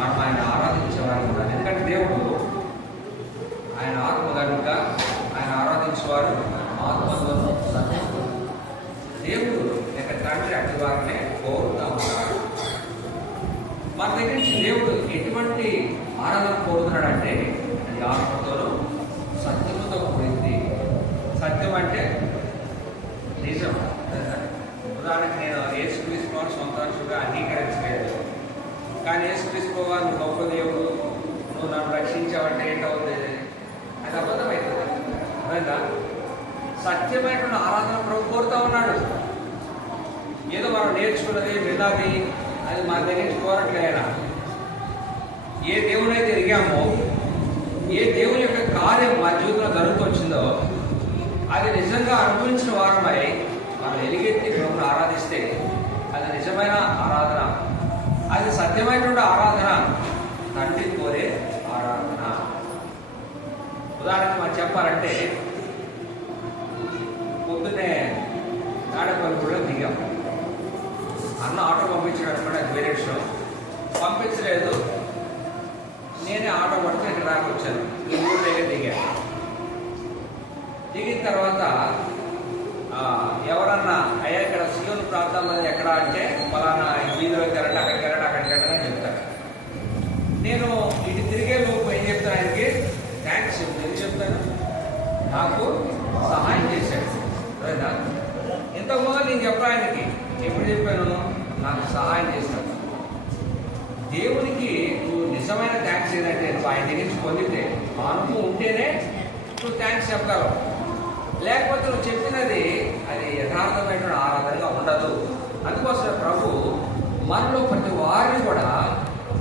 మనం ఆయన ఆరాధించేవారు ఉండాలి. ఎందుకంటే దేవుడు ఆయన ఆత్మ కనుక ఆయన ఆరాధించేవారు ఆత్మలోనూ సత్యంలో. దేవుడు యొక్క తండ్రి అటు వారినే కోరుతా ఉన్నాడు. మన దగ్గర నుంచి దేవుడు ఎటువంటి ఆరాధన కోరుతున్నాడంటే అది ఆత్మతోనూ సత్యముతో కూడింది. సత్యం అంటే నిజం. ఉదాహరణకి నేను యేసుక్రీస్తు వారు సొంతంగా అంగీకరించలేదు, కానీ యేసుక్రీస్తు వారు నువ్వు గొప్ప దేవుడు, నువ్వు నన్ను రక్షించావంటే ఏంటవుతుంది? అది అబద్ధమవుతుంది కదా. సత్యమైనటువంటి ఆరాధన ప్రభు కోరుతా ఉన్నాడు. ఏదో మనం నేర్చుకున్నది విన్నది అది మన దగ్గర నుంచి కోరట్లేనా? ఏ దేవునైతే ఎరిగామో, ఏ దేవుని యొక్క కార్యం మా జీవితంలో జరుగుతొచ్చిందో అది నిజంగా అనుభవించిన వారమై మనం ఎలుగెత్తి ప్రభువును ఆరాధిస్తే అది నిజమైన ఆరాధన, అది సత్యమైనటువంటి ఆరాధన, తండ్రి కోరే ఆరాధన. ఉదాహరణకు మనం చెప్పాలంటే పొద్దున్నే తాడేపల్లిగూడలో దిగాం. అన్న ఆటో పంపించాడు అనుకోండి, అది వేరే విషయం. పంపించలేదు, నేనే ఆటో పట్టుకుని ఇక్కడ దాకా వచ్చాను. ఈ ఊరి దగ్గర దిగాను. దిగిన తర్వాత ఎవరన్నా అయ్యా ఇక్కడ సియోను ప్రాంతాల్లో ఎక్కడ అంటే ఫలానా వీధిలో వెళ్ళండి, అక్కడికి వెళ్ళండి, అక్కడికి వెళ్ళండి అని చెప్తాను. నేను ఇటు తిరిగే లోపు ఏం చెప్తాను ఆయనకి? థ్యాంక్స్ చెప్తాను. ఏం చెప్తాను? నాకు సహాయం చేశాడు లేదా? ఇంతకుముందు నేను చెప్పాను ఆయనకి, ఎప్పుడు చెప్పాను? నాకు సహాయం చేస్తాను. దేవునికి నువ్వు నిజమైన థ్యాంక్స్ ఏంటంటే నువ్వు ఆయన దగ్గర నుంచి పొందితే ఆ అనుభవం ఉంటేనే నువ్వు థ్యాంక్స్ చెప్పగలవు. లేకపోతే నువ్వు చెప్పినది అది యథార్థమైనటువంటి ఆరాధనగా ఉండదు. అందుకోసం ప్రభు మనలో ప్రతి వారిని కూడా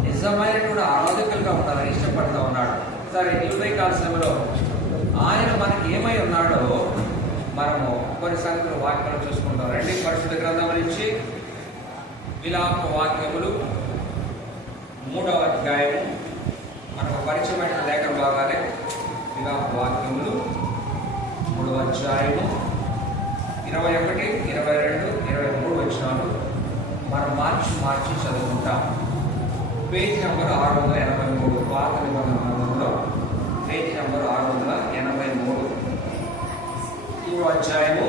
నిజమైనటువంటి ఆరాధకులుగా ఉండాలని ఇష్టపడుతూ ఉన్నాడు. సరే, ఈ ఉదయకాల సమయంలో ఆయన మనకి ఏమై ఉన్నాడో మనము కొన్ని సంగతులు వాక్యాలు చూసుకుంటాం. రండి, పరిశుద్ధ గ్రంథం నుంచి విలాప వాక్యములు 3వ అధ్యాయము. మనకు పరిచయమైన లేఖన భాగాలే విలాప వాక్యములు 3వ అధ్యాయము 21, 22, 23 వచనాలు మనం మార్చి చదువుకుంటాం. పేజీ నెంబర్ 683, పాత నిబంధన గ్రంథంలో పేజీ నెంబర్ 683, 3వ అధ్యాయము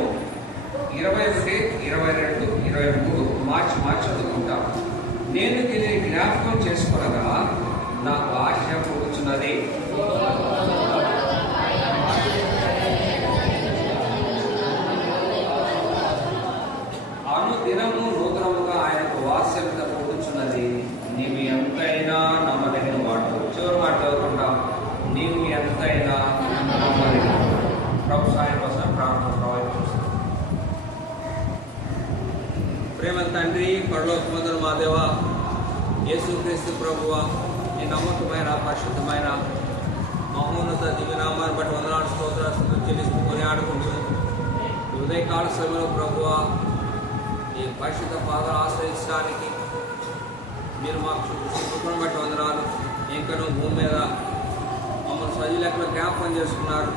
21, 22, 23 మార్చి చదువుకుంటాం. నేను దీనిని జ్ఞాపకం చేసుకునగా నాకు ఆశ పుడుతున్నది. అనుదినము నూతనముగా ఆయనకు వాత్సల్యత పుడుతున్నది. నీవు ఎంతైనా నమ్మదగిన వాడు. చివరి మాట చదువుకుంటాం. నీవు ఎంతైనా నమ్మదగిన. ప్రభు సాయం కోసం ప్రార్థన ప్రవహించాం. ప్రేమ తండ్రి, పరలోకమందున మా దేవ యేసుక్రీస్తు ప్రభువా, ఈ నమ్మకమైన పరిశుద్ధమైన మహోన్నత దివ్యనామాన్ని బట్టి వందనాలు స్తోత్రాలు చెల్లిస్తూ కొనియాడుకుంటూ ఉదయకాల సమయంలో ప్రభువా ఈ పరిశుద్ధ పాదాలు ఆశ్రయించడానికి మీరు మాకు కృపను బట్టి వందనాలు. ఇంకనూ భూమి మీద మమ్మల్ని సజీలెక్కలో జ్ఞాపకం చేసుకున్నారు.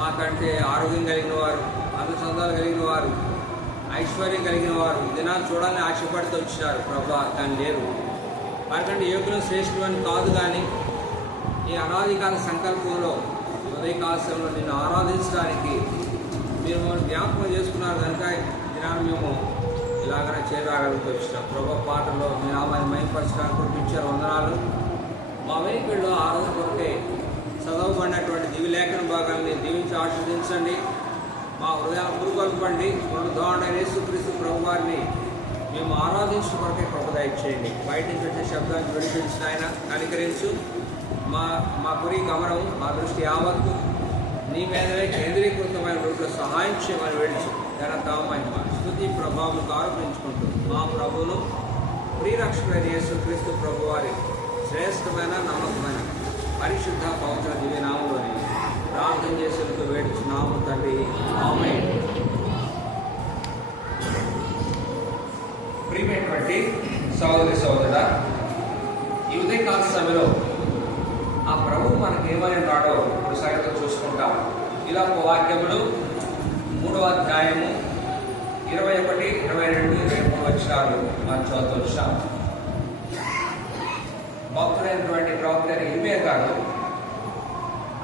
మాకంటే ఆరోగ్యం కలిగిన వారు, అందచందాలు కలిగిన వారు, ఐశ్వర్యం కలిగిన వారు దినాలు చూడాలని ఆశపడుతూ వచ్చినారు ప్రభా, కానీ లేరు. వారికంటే యోగులు శ్రేష్ఠులని కాదు, కానీ ఈ అనాదికాల సంకల్పంలో ఉదయకాలంలో నిన్ను ఆరాధించడానికి మీరు మమ్మల్ని జ్ఞాపకం చేసుకున్నారు కనుక దినాన్ని మేము ఇలాగనే చేరాగలుగుతూ వచ్చినాం. ప్రభా, పాటల్లో మీ నామాన్ని మహిమపరచడానికి కురిపించారు వందనాలు. మా వెనుకల్లో ఆరాధన కొరకే చదవబడినటువంటి దివ్యలేఖన భాగాన్ని దీవించి ఆశీర్వదించండి. మా హృదయాలు పురుగొల్పండి. మన దోండైన యేసుక్రీస్తు ప్రభు వారిని మేము ఆరాధించిన కొరకే కృప దయచేయండి. బయట నుంచి వచ్చే శబ్దాన్ని విడిపించిన ఆయన కనికరించు. మా గురి గమనం, మా దృష్టి యావత్తు నీ మీదనే కేంద్రీకృతమైన రూపంలో సహాయం చేయమని వేడుచు ఘనత మహిమ స్తుతి ప్రభావం ఆరోపించుకుంటూ మా ప్రభువును ప్రియరక్షకుడైన యేసుక్రీస్తు ప్రభు వారి శ్రేష్టమైన నమ్మకమైన పరిశుద్ధ పవిత్ర దివ్యనామంలోని ప్రార్థన చేసేందుకు వేడుచున్నాము తండ్రి, ఆమేన్. ప్రియమైనటువంటి సహోదరి సహోదరుడా, ఈ ఉదయకాల సమయంలో ఆ ప్రభువు మనకి ఏమని ఉన్నాడో ఇప్పుడు సరిగ్గా చూసుకుంటాం. ఇలా వాక్యములు 3వ అధ్యాయము 21, 22, 23 వచనాలు మనం చదువుతాం. భక్తుడైనటువంటి ప్రవక్త ఇర్మియా గారు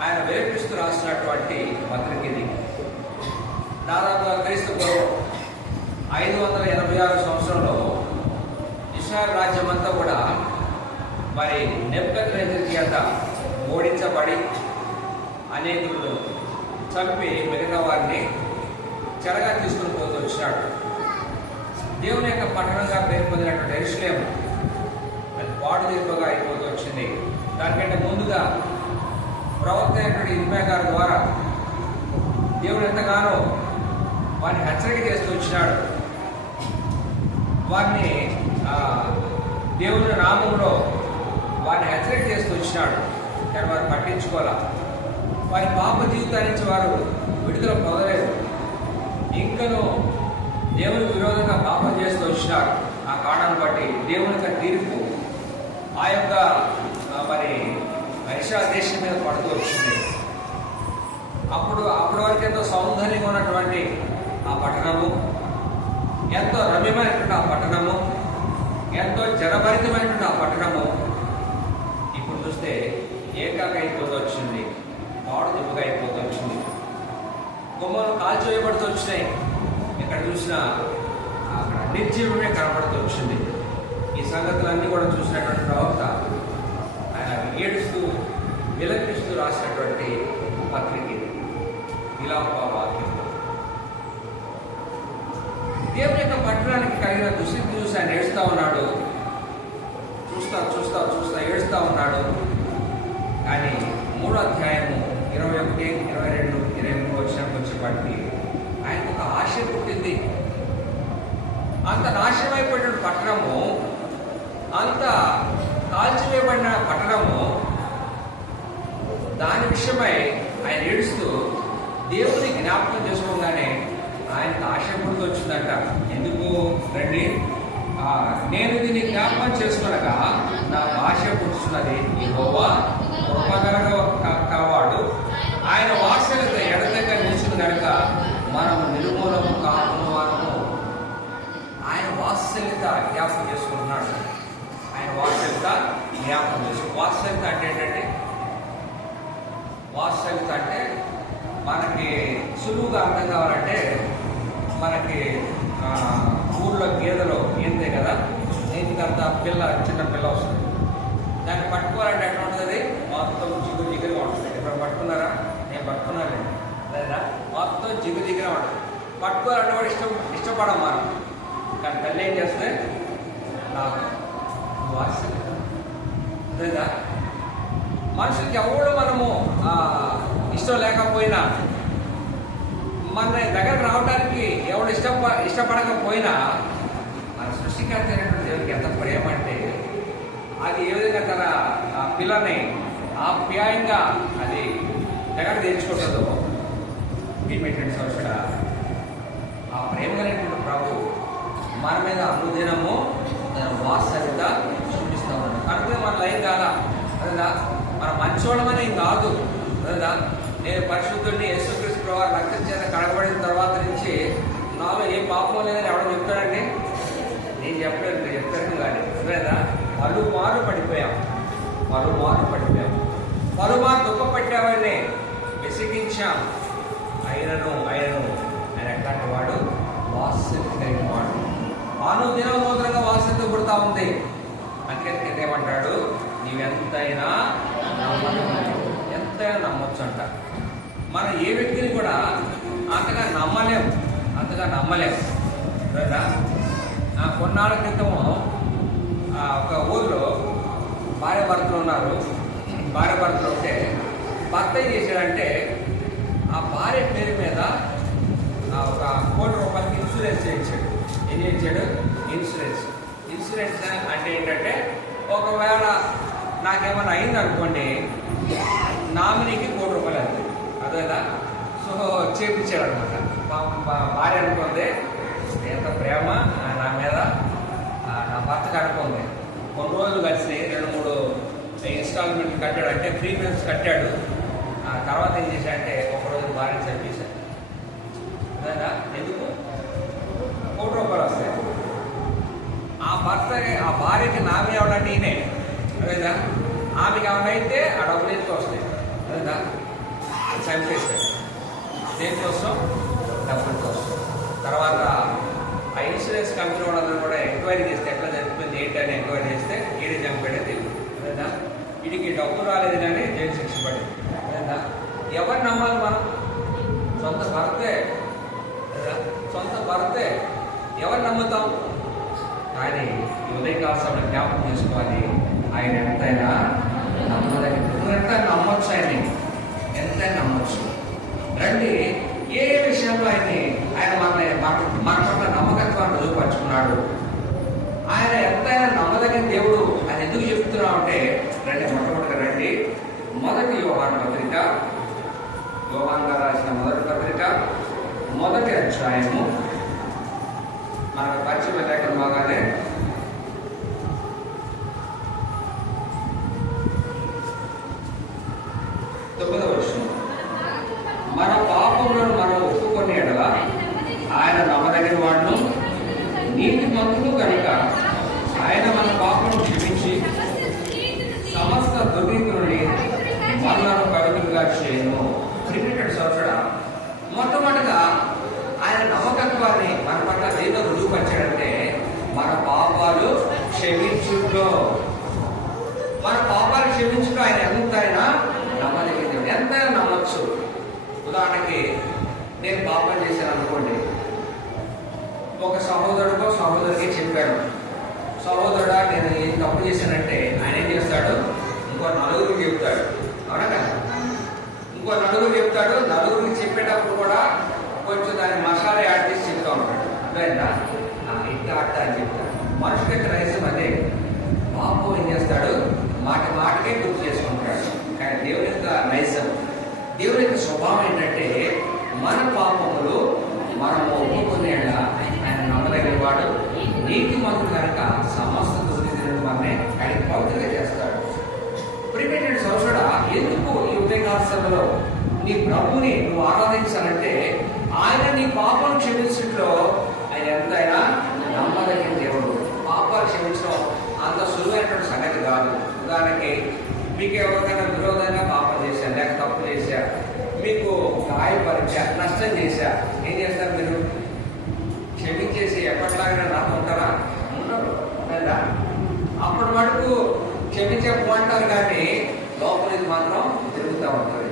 ఆయన వేపిస్తూ రాసినటువంటి పత్రిక ఇది. దాదాపుగా క్రీస్తు పూర్వం 586 సంవత్సరంలో ఇశ్రాయేలు రాజ్యం అంతా కూడా మరి నెబుకద్నెజర్ చేత ఓడించబడి అనేకులను చంపి మిగతా వారిని చెరగా తీసుకుని పోతూ వచ్చినాడు. దేవుని యొక్క పట్టణంగా పేరు పొందినటువంటి యెరూషలేము అది పాడుదీపగా అయిపోతూ వచ్చింది. దానికంటే ముందుగా ప్రవక్త అయినటువంటి ఇర్మియా గారి ద్వారా దేవుడు ఎంతగానో వారిని హెచ్చరిక చేస్తూ వచ్చినాడు. వారిని దేవుని నామంలో వారిని హెచ్చరిక చేస్తూ వచ్చినాడు. కానీ వారు పట్టించుకోవాలా. వారి పాప జీవితాన్ని నుంచి వారు విడుదల పొందలేదు. ఇంకనూ దేవునికి విరోధంగా పాపం చేస్తూ వచ్చినారు. ఆ కారణాన్ని బట్టి దేవుని యొక్క తీర్పు ఆ యొక్క మరి ఇశ్రాయేలు దేశం మీద పడుతూ వచ్చింది. అప్పటి వరకు ఎంతో సౌందర్యంగా ఉన్నటువంటి ఆ పట్టణము, ఎంతో రమ్యమైనటువంటి ఆ పట్టణము, ఎంతో జనభరితమైనటువంటి ఆ పట్టణము ఇప్పుడు చూస్తే ఏకాక అయిపోతూ వచ్చింది. పాడు దిబ్బగా అయిపోతూ వచ్చింది. కొమ్మలు కాల్చివేయబడుతూ వచ్చినాయి. ఎక్కడ చూసినా అక్కడ నిర్జీవమే కనబడుతూ వచ్చింది. ఈ సంగతులన్నీ కూడా చూసినటువంటి ప్రవక్త ఆయన ఏడుస్తూ విలపిస్తూ రాసినటువంటి పత్రిక విలాప వాక్యం. దేవుని యొక్క పట్టణానికి కలిగిన దుస్థితిని చూసి ఆయన ఏడుస్తూ ఉన్నాడు. చూస్తా ఏడుస్తూ ఉన్నాడు. కానీ 3వ అధ్యాయము 21, 22, 23 వచనానికి వచ్చేప్పటికి ఆయనకు ఒక ఆశ పుట్టింది. అంత నాశనమైపోయిన పట్టణము, అంత కాల్చివేయబడిన పట్టణము, దాని విషయమై ఆయన ఏడుస్తూ దేవుని జ్ఞాపకం చేసుకోగానే ఆయనకు ఆశ పుడుతూ వచ్చిందంట. ఎందుకు రండి, నేను దీన్ని జ్ఞాపకం చేసుకునగా నాకు ఆశ పుట్టుతున్నది. యెహోవా కావాడు, ఆయన వాత్సల్యత ఎడతెగక నిలిచిన కనుక మనము నిర్మూలము కాకుండా వారము. ఆయన వాత్సల్యత జ్ఞాపకం చేసుకుంటున్నాడు. ఆయన వాత్సల్యత జ్ఞాపకం చేసుకుంటు. వాత్సల్యత అంటే ఏంటంటే, వాత్సల్యత అంటే మనకి సులువుగా అర్థం కావాలంటే, మనకి ఊళ్ళో గేదెలు ఏంటే కదా, ఇంటికంత చిన్న పిల్ల వస్తుంది. దాన్ని పట్టుకోవాలంటే ఎట్లా ఉంటుంది, మొత్తం జిగురుగా ఉంటుంది. ఇప్పుడు పట్టుకున్నారా? నేను పట్టుకున్నాను లేదా, మొత్తం జిగురుగా ఉంటుంది. పట్టుకోవాలంటే కూడా ఇష్టపడం మనం. కానీ తల్లి ఏం చేస్తే నాకు వాత్సల్యత లేదా, మనుషులకి ఎవరు మనము ఇష్టం లేకపోయినా, మన దగ్గరకు రావడానికి ఎవడు ఇష్టపడకపోయినా, మన సృష్టికర్త అయినటువంటి దేవుడికి ఎంత ప్రేమ అంటే, అది ఏ విధంగా తన పిల్లని ఆప్యాయంగా అది దగ్గర తెచ్చుకుంటుందో, ఏంటంటే సంవత్సర ఆ ప్రేమ కలిగినటువంటి ప్రభు మన మీద అనుదినము తన వాత్సల్యత చూపిస్తూ ఉన్నాడు. కనుక మన లైన్ కాదా అదా, మన మంచోళమని కాదు కదా. నేను పరిశుద్ధుడిని, యేసుక్రీస్తు ప్రభువు రక్తం చేత కడగబడిన తర్వాత నుంచి నాలో ఏ పాపం లేదని ఎవడో చెప్తాడండి? నేను చెప్పలేదు, మీరు చెప్తాను కానీ లేదా. పలుమారు పడిపోయాం, పలుమారు దుఃఖపట్టామని విసిగించాం. అయినను ఆయన ఎట్లాంటి వాడు, వాత్సల్యత కలిగిన వాడు. అనుదినం నూతనంగా వాత్సల్యత పుడతా ఉంది. అందుకని ఏమంటాడు, నీవెంతైనా నమ్మొచ్చు అంట. మనం ఏ వ్యక్తిని కూడా అంతగా నమ్మలేం కదా. కొన్నాళ్ళ క్రితము ఒక ఊళ్ళో భార్య భర్తలు ఉన్నారు. భార్య భర్తలు ఉంటే భర్త ఏం చేశాడంటే, ఆ భార్య పేరు మీద ఒక ₹1,00,00,000 ఇన్సూరెన్స్ చేయించాడు. ఏం చేయించాడు? ఇన్సూరెన్స్ అంటే ఏంటంటే, ఒకవేళ నాకేమైనా అయింది అనుకోండి, నామినీకి ₹1,00,00,000 అంతే. అదేదా. సో చేయించాడు అనమాట. భార్య అనుకుంది ఎంత ప్రేమ నా మీద, నా భర్తకు అనుకుంది. కొన్ని రోజులు కలిసి 2-3 ఇన్స్టాల్మెంట్ కట్టాడు, అంటే ప్రీమియమ్స్ కట్టాడు. తర్వాత ఏం చేశాడంటే, ఒకరోజు భార్యను చంపేశాడు. అదేదా. ఎందుకు? ₹1,00,00,000 వస్తాయి. ఆ భార్యకి నామినీ ఎవడంటే ఈయనే. అర్థమైందా? ఆమెకి ఏమైతే ఆ డబ్బులు ఎందుకు వస్తాయి అర్థమైందా? చంపేస్తాడు. దేనికోసం? డబ్బుల కోసం. తర్వాత ఆ ఇన్సూరెన్స్ కంపెనీ వాళ్ళందరూ కూడా ఎంక్వైరీ చేస్తే ఎట్లా చనిపోయింది ఏంటి అని ఎంక్వైరీ చేస్తే ఈడే చంపాడే తెలియదు అర్థమైందా? వీడికి డబ్బు రాలేదు కానీ జైలు శిక్ష పడింది అర్థమైందా? ఎవరు నమ్మాలి మనం? సొంత భర్తే. సొంత భర్తే ఎవరు నమ్ముతాం? కానీ ఈ ఉదయకాల సమయంలో జ్ఞాపకం చేసుకోవాలి, ఆయన ఎంతైనా నమ్మదగిన. ఎంత నమ్మొచ్చు ఆయన్ని, ఎంతైనా నమ్మొచ్చు. రండి, ఏ విషయంలో ఆయన మన పట్ల నమ్మకత్వాన్ని రుజువుపరుచుకున్నాడు. ఆయన ఎంతైనా నమ్మదగిన దేవుడు అని ఎందుకు చెప్తున్నాం అంటే, రండి మొట్టమొదటిగా రండి, మొదటి యోహాను పత్రిక, యోహాను గారు రాసిన మొదటి పత్రిక, మొదటి అధ్యాయము, మనకు పరిచయం లేఖనం బాగానే 9వ వచనం, మన పాపములను మనం ఒప్పుకొని ఎడల ఆయన నమ్మదగిన వాడును నీతిమంతుడు కనుక ఆయన మన పాపను క్షమించి సమస్త దుర్నీతి నుండి మనలను పవిత్రులుగా చేయను. ప్రిమిటెడ్ సంవత్సరం మొట్టమొదటిగా ఆయన నమ్మకత్వాన్ని మన పట్ల ఏదో రుజువుపరిచాడంటే మన పాపాలు క్షమించులో. మన పాపాలు క్షమించులో ఆయన ఎంతైనా నమ్మదగిన, ఎంతైనా నమ్మచ్చు. ఉదాహరణకి నేను పాపం చేశాను అనుకోండి, ఒక సహోదరుడికో సహోదరికి చెప్పాడు, సహోదరుడా నేను ఏం తప్పు చేశానంటే ఆయన ఏం చేస్తాడు? ఇంకో నలుగురికి చెప్తాడు. అవునా కదా? ఇంకో నలుగురు చెప్తాడు. నలుగురికి చెప్పేటప్పుడు కూడా కొంచెం దాన్ని మసాలా యాడ్ చేసి చెప్తా ఉంటాడు. అర్థమైందా? ఇట్లా అట్ట అని చెప్తాడు. మనుషుల యొక్క నైజం అదే. పాపం ఏం చేస్తాడు? మాటకే గుర్తు చేసుకుంటాడు. కానీ దేవుని యొక్క నైజం, దేవుని యొక్క స్వభావం ఏంటంటే మన పాపములు మనం ఒప్పుకునే ఆయన నమ్మదగిన వాడు, నీతిమంతుడు కనుక సమస్త దుర్నీతిని మనమే ఆయన పవిత్రంగా చేస్తాడు. ప్రిమిటెడ్ సంవత్సరం ఎందుకు ఈ ఉదయకాల సమయంలో నీ ప్రభుని నువ్వు ఆరాధించాలంటే ఆయన నీ పాపం క్షమించట్లో ఆయన ఎంతైనా నమ్మదగిన దేవుడు. పాపాలు క్షమించడం అంత సులువైనటువంటి సంగతి కాదు. ఉదాహరణకి మీకు ఎవరికైనా విరోధంగా పాపం చేశారు, లేక తప్పు చేశారు, మీకు గాయపరిచా, నష్టం చేశా, ఏం చేస్తారు మీరు? క్షమించేసి ఎప్పటిలాగా నాతో ఉంటారా? ఉండరు కదా? అప్పటి వరకు క్షమించమంటారు కానీ లోపలికి మాత్రం తిరుగుతూ ఉంటుంది.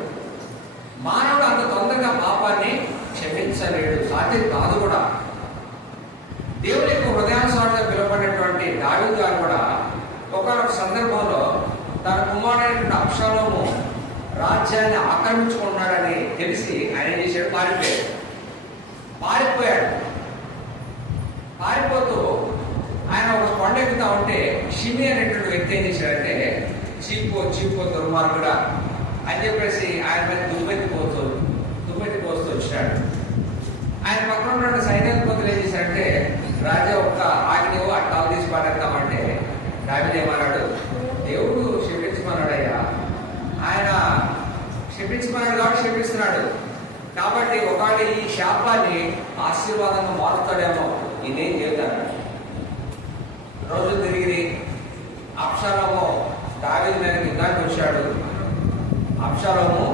మానవుడు అంత తొందరగా పాపాన్ని క్షమించలేడు, సాధ్యం కాదు కూడా. దేవుని యొక్క హృదయానుసారంగా పిలువబడినటువంటి దావీదు గారు కూడా ఒకనొక సందర్భంలో తన కుమారుడైనటువంటి అబ్షాలోము రాజ్యాన్ని ఆక్రమించుకున్నాడని తెలిసి ఆయన ఏం చేశాడు? పారిపోయాడు. పారిపోతూ ఆయన ఒక కొండ ఎక్కుతా ఉంటే షిమి అనేటువంటి వ్యక్తి ఏం చేశాడంటే చీపో దుర్మార్గుడా అని చెప్పేసి ఆయన మీద దుమ్మెత్తి పోస్తూ వచ్చినాడు. ఆయన పక్కన ఉన్న సైన్యాధిపతులు ఏం చేశాడంటే, రాజా ఒక్క ఆజ్ఞవు అట్టాలు తీసి పాడేద్దామంటే దావీదు ఏమన్నాడు? దేవుడు క్షమించమన్నాడయ్యా, ఆయన క్షమించమన్నాడు కాబట్టి క్షమిస్తున్నాడు. కాబట్టి ఒకవేళ ఈ శాపాన్ని ఆశీర్వాదంగా మారుతాడేమో, ఇదేం చేద్దాడు. రోజులు తిరిగి అబ్షాలోము దావీదు మీద యుద్ధానికి వచ్చాడు. అబ్షాలోము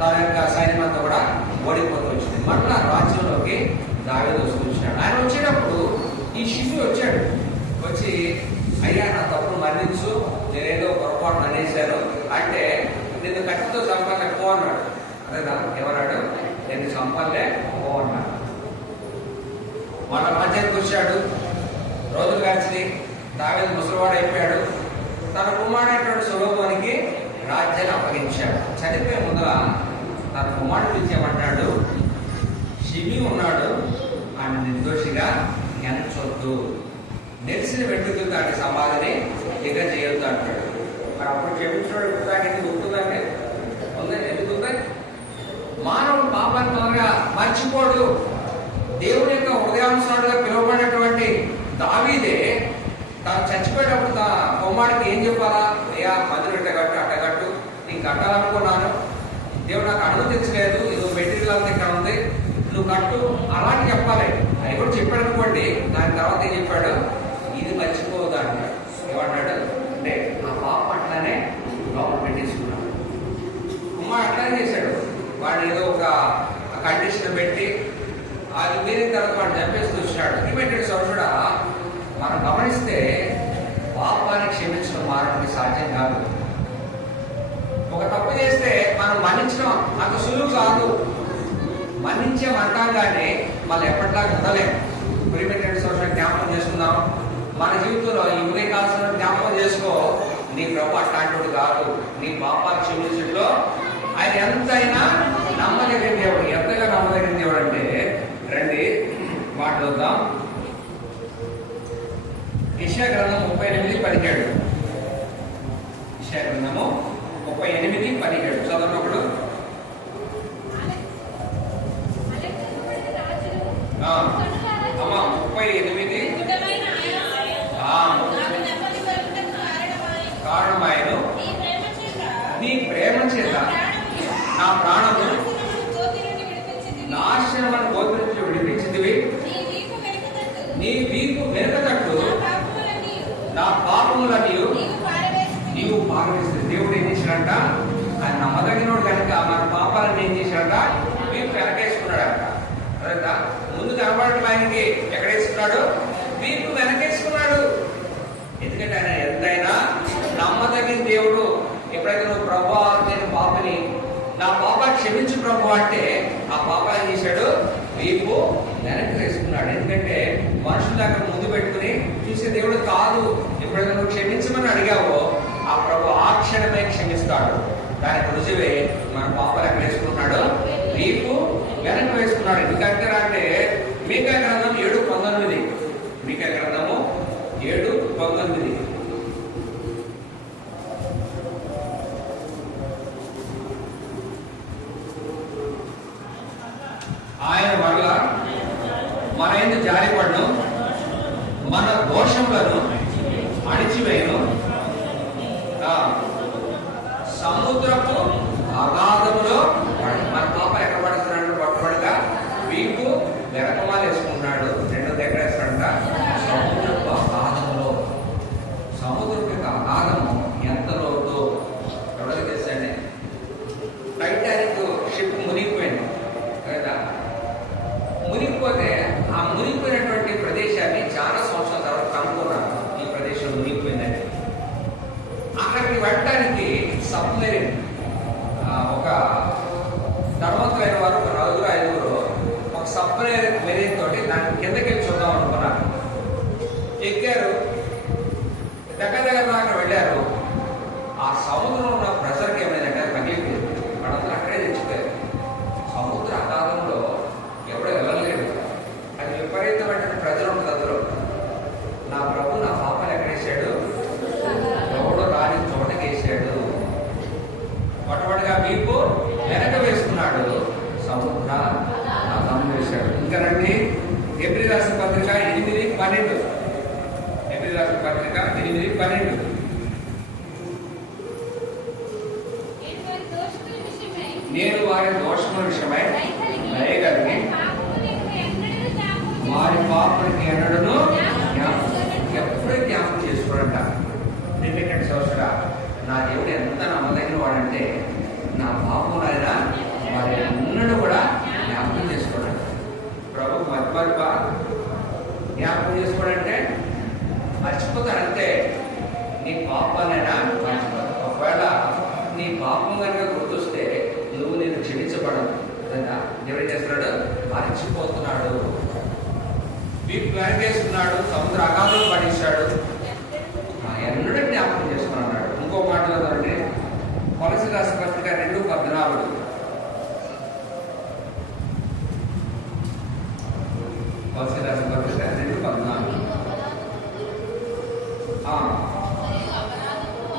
తన యొక్క సైన్యమంతా కూడా ఓడిపోతూ వచ్చింది. మళ్ళా రాజ్యంలోకి దావీదు వస్తూ వచ్చినాడు. ఆయన వచ్చేటప్పుడు ఈ షిమి వచ్చాడు. వచ్చి, అయ్యా నా తప్పును మన్నించు, నేనేదో పొరపాటు అనేశాను అంటే నిన్ను కత్తితో చంపాలే పో అన్నాడు. అదేదా ఏమన్నాడు? నేను చంపాలే పో అన్నాడు. మన రాజ్యానికి వచ్చాడు. రోజులు గడిచి దావీదు ముసలివాడు అయిపోయాడు. తన కుమారుడైనటువంటి సొలొమోనుకి రాజ్యాన్ని అప్పగించాడు. చనిపోయే ముందర తన కుమారుడు ఇచ్చేయమంటాడు, షిమి ఉన్నాడు, ఆయన నిర్దోషిగా ఎంచొద్దు, నెలిసిన వెంట్రుకలు దాటి సమాధిని ఇక చేయొద్దు అంటాడు. మరి అప్పుడు క్షమించడం దానికి ఎందుకు ఉంటుందంటే ఎందుకుంది? మానవుడు పాపాన్ని త్వరగా మర్చిపోడు. దేవుని యొక్క హృదయానుసారంగా పిలువబడినటువంటి దావీదే తాను చచ్చిపోయేటప్పుడు తన కుమారుడికి ఏం చెప్పాలా? అయ్యా మందిరం అట్టగట్టు, నీకు కట్టాలనుకున్నాను, దేవుడు నాకు అనుమతించలేదు, ఇది మెటీరియల్ అంతా ఇక్కడ ఉంది, నువ్వు కట్టు అలాంటి చెప్పాలి. అది కూడా చెప్పాడు అనుకోండి. దాని తర్వాత ఏం చెప్పాడు? ఇది మర్చిపోవద్దు అంటాడు. ఏమన్నాడు అంటే ఆ పాప చెప్పకుండానే లోపల పెట్టేసుకున్నాడు. కుమారుడు అట్లానే చేశాడు. వాడు ఏదో ఒక కండిషన్ పెట్టి అది మీరిన తర్వాత వాడు చంపేసి వచ్చినాడు. ఇమీడియట్ సోదరుడా, మనం గమనిస్తే పాపాన్ని క్షమించడం మానవుడికి సాధ్యం కాదు. ఒక తప్పు చేస్తే మనం మన్నించడం అంత సులువు కాదు. మన్నించేమంటాం కానీ మళ్ళీ ఎప్పటిలాగా ఉండలేము. ప్రియమైన సోదరుడు జ్ఞాపకం చేసుకుందాం. మన జీవితంలో ఈ ఉదయ కాలంలో జ్ఞాపకం చేసుకో, నీ ప్రభు అట్లాంటి కాదు. నీ పాపాన్ని క్షమించడంలో ఆయన ఎంతైనా నమ్మదగిన దేవుడు. ఎంతగా నమ్మదగిన దేవుడు అంటే రండి మాట్లాడుదాం. యెషయా గ్రంథం 38:17. యెషయా గ్రంథము 38:17 చదవండి ఒకడు. అమ్మా 38 కారణమాయను నీ ప్రేమ చేత నా ప్రాణము నాశనమని గోత్రించి విడిపించిందివి. నీ వీపు వెనుకతట్టు నా పాపములని నీవు పారవేస్తుంది. దేవుడు ఏం చేశాడంట? ఆయన నమ్మదగినోడు కనుక మన పాపాలను ఏం చేశాడంట? వీపు వెనకేసుకున్నాడంట. అర్థంగా ముందు కనబడటం ఆయనకి ఎక్కడేసుకున్నాడు? వీపు వెనకేసుకున్నాడు. ఎందుకంటే ఆయన ఎంతైనా నమ్మదగిన దేవుడు. ఎప్పుడైతే నువ్వు ప్రభు నేను పాపని, నా పాపాన్ని క్షమించు ప్రభు అంటే ఆ పాపాన్ని చేశాడు వీపు వెనక్కి వేసుకున్నాడు. ఎందుకంటే మనుషుల దగ్గర ముందు పెట్టుకుని చూసే దేవుడు కాదు. ఎప్పుడైతే నువ్వు క్షమించమని అడిగావో ఆ ప్రభు ఆ క్షణమే క్షమిస్తాడు. దానికి రుజువే మన పాపాలు ఎక్కడ వేసుకున్నాడు? వీపు వెనక్కి వేసుకున్నాడు. ఎందుకంటే అంటే మీకా గ్రంథం 7:19. మీకా గ్రంథము 7:19. ఆయన వల్ల మన యందు జారిపడను, మన దోషములను అణిచివేయను, సముద్రపు అగాధములో మన పాప ఎక్కడ పడుతున్నాడు? పట్టుబడగా వీపు వెనకమాలు వేసుకుంటున్నాడు. రెండో దగ్గర వేస్తాడంట సముద్రపు అగాధములో. సముద్రపు అగాధము ఎంత లోతు ఎవరికి తెలుసండి? టైటానిక్ షిప్ మునిగిపోయింది కదా. మునిగిపోతే ఆ మునిగిపోయినటువంటి ప్రదేశాన్ని చాలా సంవత్సరాల తర్వాత కనుక్కున్నారు. ఈ ప్రదేశం మునిగిపోయిందండి. అక్కడికి వెళ్ళడానికి సబ్మెరీన్ ఒక ధర్మవంతులైన వారు ఒక 4-5 ఒక సబ్మెరీన్ తోటి దాని కిందకి వెళ్ళి చూద్దాం అనుకున్నారు. ఎక్కారు, దగ్గర దాకా వెళ్ళారు. ఆ సముద్రంలో ఉన్న ప్రెషర్కి ఏమైందంటే అది పగిలిపోయింది. వాళ్ళందరూ అక్కడే తెచ్చిపోయారు. సముద్ర అగాధంలో ఎవడో వెళ్ళలేడు. అది విపరీతమైన ప్రజలు ఉంటుంది అందులో. నా ప్రభు నా పాపను ఎక్కడేసాడు? ఎవడో రాని చోటకి వేసాడు. మొట్టమొదటిగా వీపు వెనక వేసుకున్నాడు. సముద్ర అగాధం వేశాడు. ఇంకా రండి ఏప్రిల్ రాసిన పత్రిక 8:12. ఏప్రిల్ రాసిన పత్రిక 8:12. నేను వారి దోషముల విషయమై దయగలిగి వారి పాపనికి ఎన్నడను ఎప్పుడూ జ్ఞాపకం చేసుకోడంట. ఎందుకంటే సోదరుడా, నా దేవుడు ఎంత నమ్మదగిన వాడంటే నా పాపములైనా వారి ఎన్నడూ కూడా జ్ఞాపకం చేసుకోడంట. ప్రభు మధ్యమర్ప జ్ఞాపకం చేసుకోడంటే మర్చిపోతాడంతే. నీ పాపాలైనా మర్చిపోతాడు. ఒకవేళ నీ పాపం కనుక గుర్తొస్తే నువ్వు నేను క్షమించబడదు. దేవుడు చేస్తున్నాడు? మర్చిపోతున్నాడు. వీపు వెనకేసుకున్నాడు. సముద్ర అగాధంలో పడేశాడు. ఎన్నడూ జ్ఞాపకం చేసుకుని అన్నాడు. ఇంకో మాటలో అంటే కొలస్సీయుల రాసిన పత్రిక 2:14. కొలస్సీయుల రాసిన పత్రిక 2:14.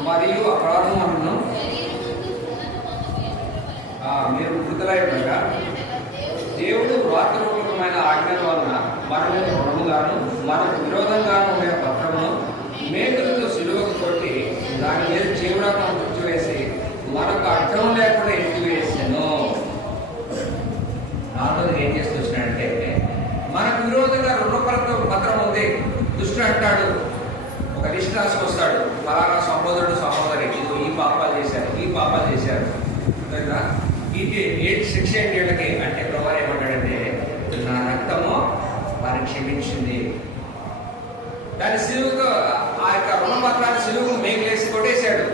మరియు అపరాధములను మీరు మృతులై ఉండగా దేవుడు వ్రాతపూర్వకమైన ఆజ్ఞల వలన మన మీద రుణముగాను మనకు విరోధంగాను ఉండే పత్రమును మేకులతో సిలువకు కొట్టి దాని మీద జీవనాలను గుర్తువేసి మనకు అర్థం లేకుండా ఎత్తివేసాను. నాలుగోది ఏం చేస్తూ వచ్చినాడంటే మనకు విరోధంగా పత్రం ఉంది. దుష్టుడు అంటాడు, ఒక లిస్ట్ రాసుకొస్తాడు, ఫలానా సహోదరుడు సహోదరి ఏంటి శిక్ష ఏంటి వీళ్ళకి అంటే ప్రభువు ఏమంటాడంటే నా రక్తము వారిని క్షమించింది. దాని సిలువుకు ఆ యొక్క రుణపత్రాన్ని సిలువుకు మేకలేసి కొట్టేశాడు.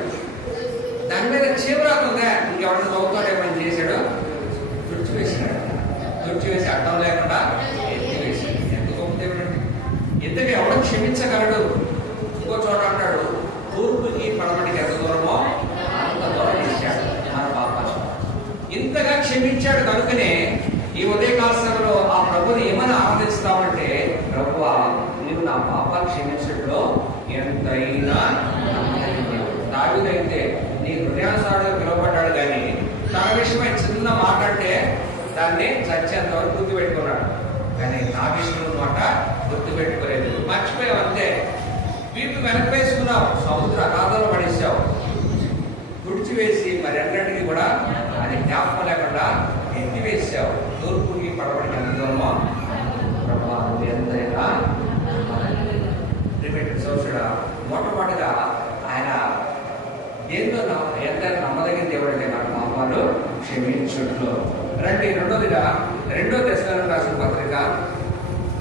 దాని మీద చీమరాకుందా ఇంకెవరైనా చదువుతాడేమని చేశాడు, తుడిచివేసినాడు. తుడిచివేసి అడ్డం లేకుండా ఎత్తివేశాడు. ఎంత గొప్ప ఇంతగా ఎవడో క్షమించగలడు. ఇంకో చోట అంటాడు తూర్పుకి పడమటికి ఎంత దూరమో అంత దూరం ఇచ్చాడు మన పాపాలు. ఇంతగా క్షమించాడు కనుకనే ఈ ఉదయకాల సమయంలో ఆ ప్రభుని ఏమని ఆరాధిస్తామంటే, ప్రభువా నీవు నా పాపాలు క్షమించడంలో ఎంతైనా దావీదైతే నీ హృదయానుసారుడుగా పిలువబడ్డాడు, కానీ తన విషయమై చిన్న మాట అంటే దాన్ని చచ్చేంత వరకు గుర్తుపెట్టుకున్నాడు. కానీ నా విషయం మాట గుర్తుపెట్టుకోలేదు, మర్చిపోయావు అంతే. వీపు వెనక్కి వేసుకున్నావు, సముద్ర అగాధంలో పడేసావు, తుడిచివేసి మరి అన్నింటికి కూడా అది జ్ఞాపకం లేకుండా ఎత్తివేసావు. తూర్పుకి పడబడిన అనుభవమో ప్రభా ఎంతైనా రిపీటెడ్ సోషడా. మొట్టమొదటిగా ఆయన ఏందో ఎంతైనా నమ్మదగిన దేవుడితే మన పాపాలు క్షమించుట్లో రండి. రెండోదిగా 2 దశలోనికి రాసిన పత్రిక,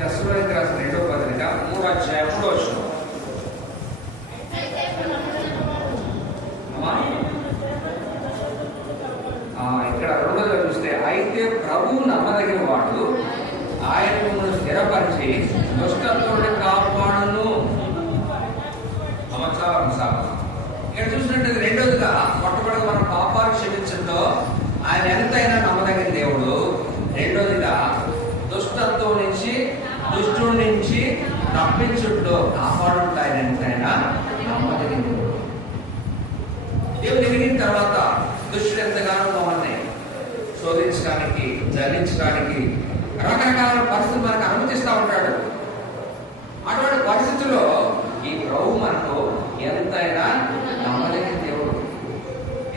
దశలోనికి రాసిన 2వ పత్రిక 3వ అధ్యాయం 3వ వచనం. ఇక్కడ 2వ చూస్తే, అయితే ప్రభువు నమ్మదగిన వాడు, ఆయన స్థిరపరిచి దుష్టత్వం కాపాడును. ఇక్కడ చూసినట్టు రెండోదిగా మొట్టమొదటిగా మన పాపాలు క్షమించడంలో ఆయన ఎంతైనా నమ్మదగిన దేవుడు. రెండోదిగా దుష్టత్వం నుంచి, దుష్టుడి నుంచి తప్పించుట్లో కాపాడుంటే ఆయన ఎంతైనా నమ్మదగిన దేవుడు. దేవుడు ఎదిగిన తర్వాత దుష్టుడు ఎంతగానో మమ్మల్ని శోధించడానికి, జయించడానికి రకరకాల పరిస్థితులు మనకు అనుమతిస్తూ ఉంటాడు. అటువంటి పరిస్థితుల్లో ఈ ప్రభు మనకు ఎంతైనా నమ్మదగిన దేవుడు,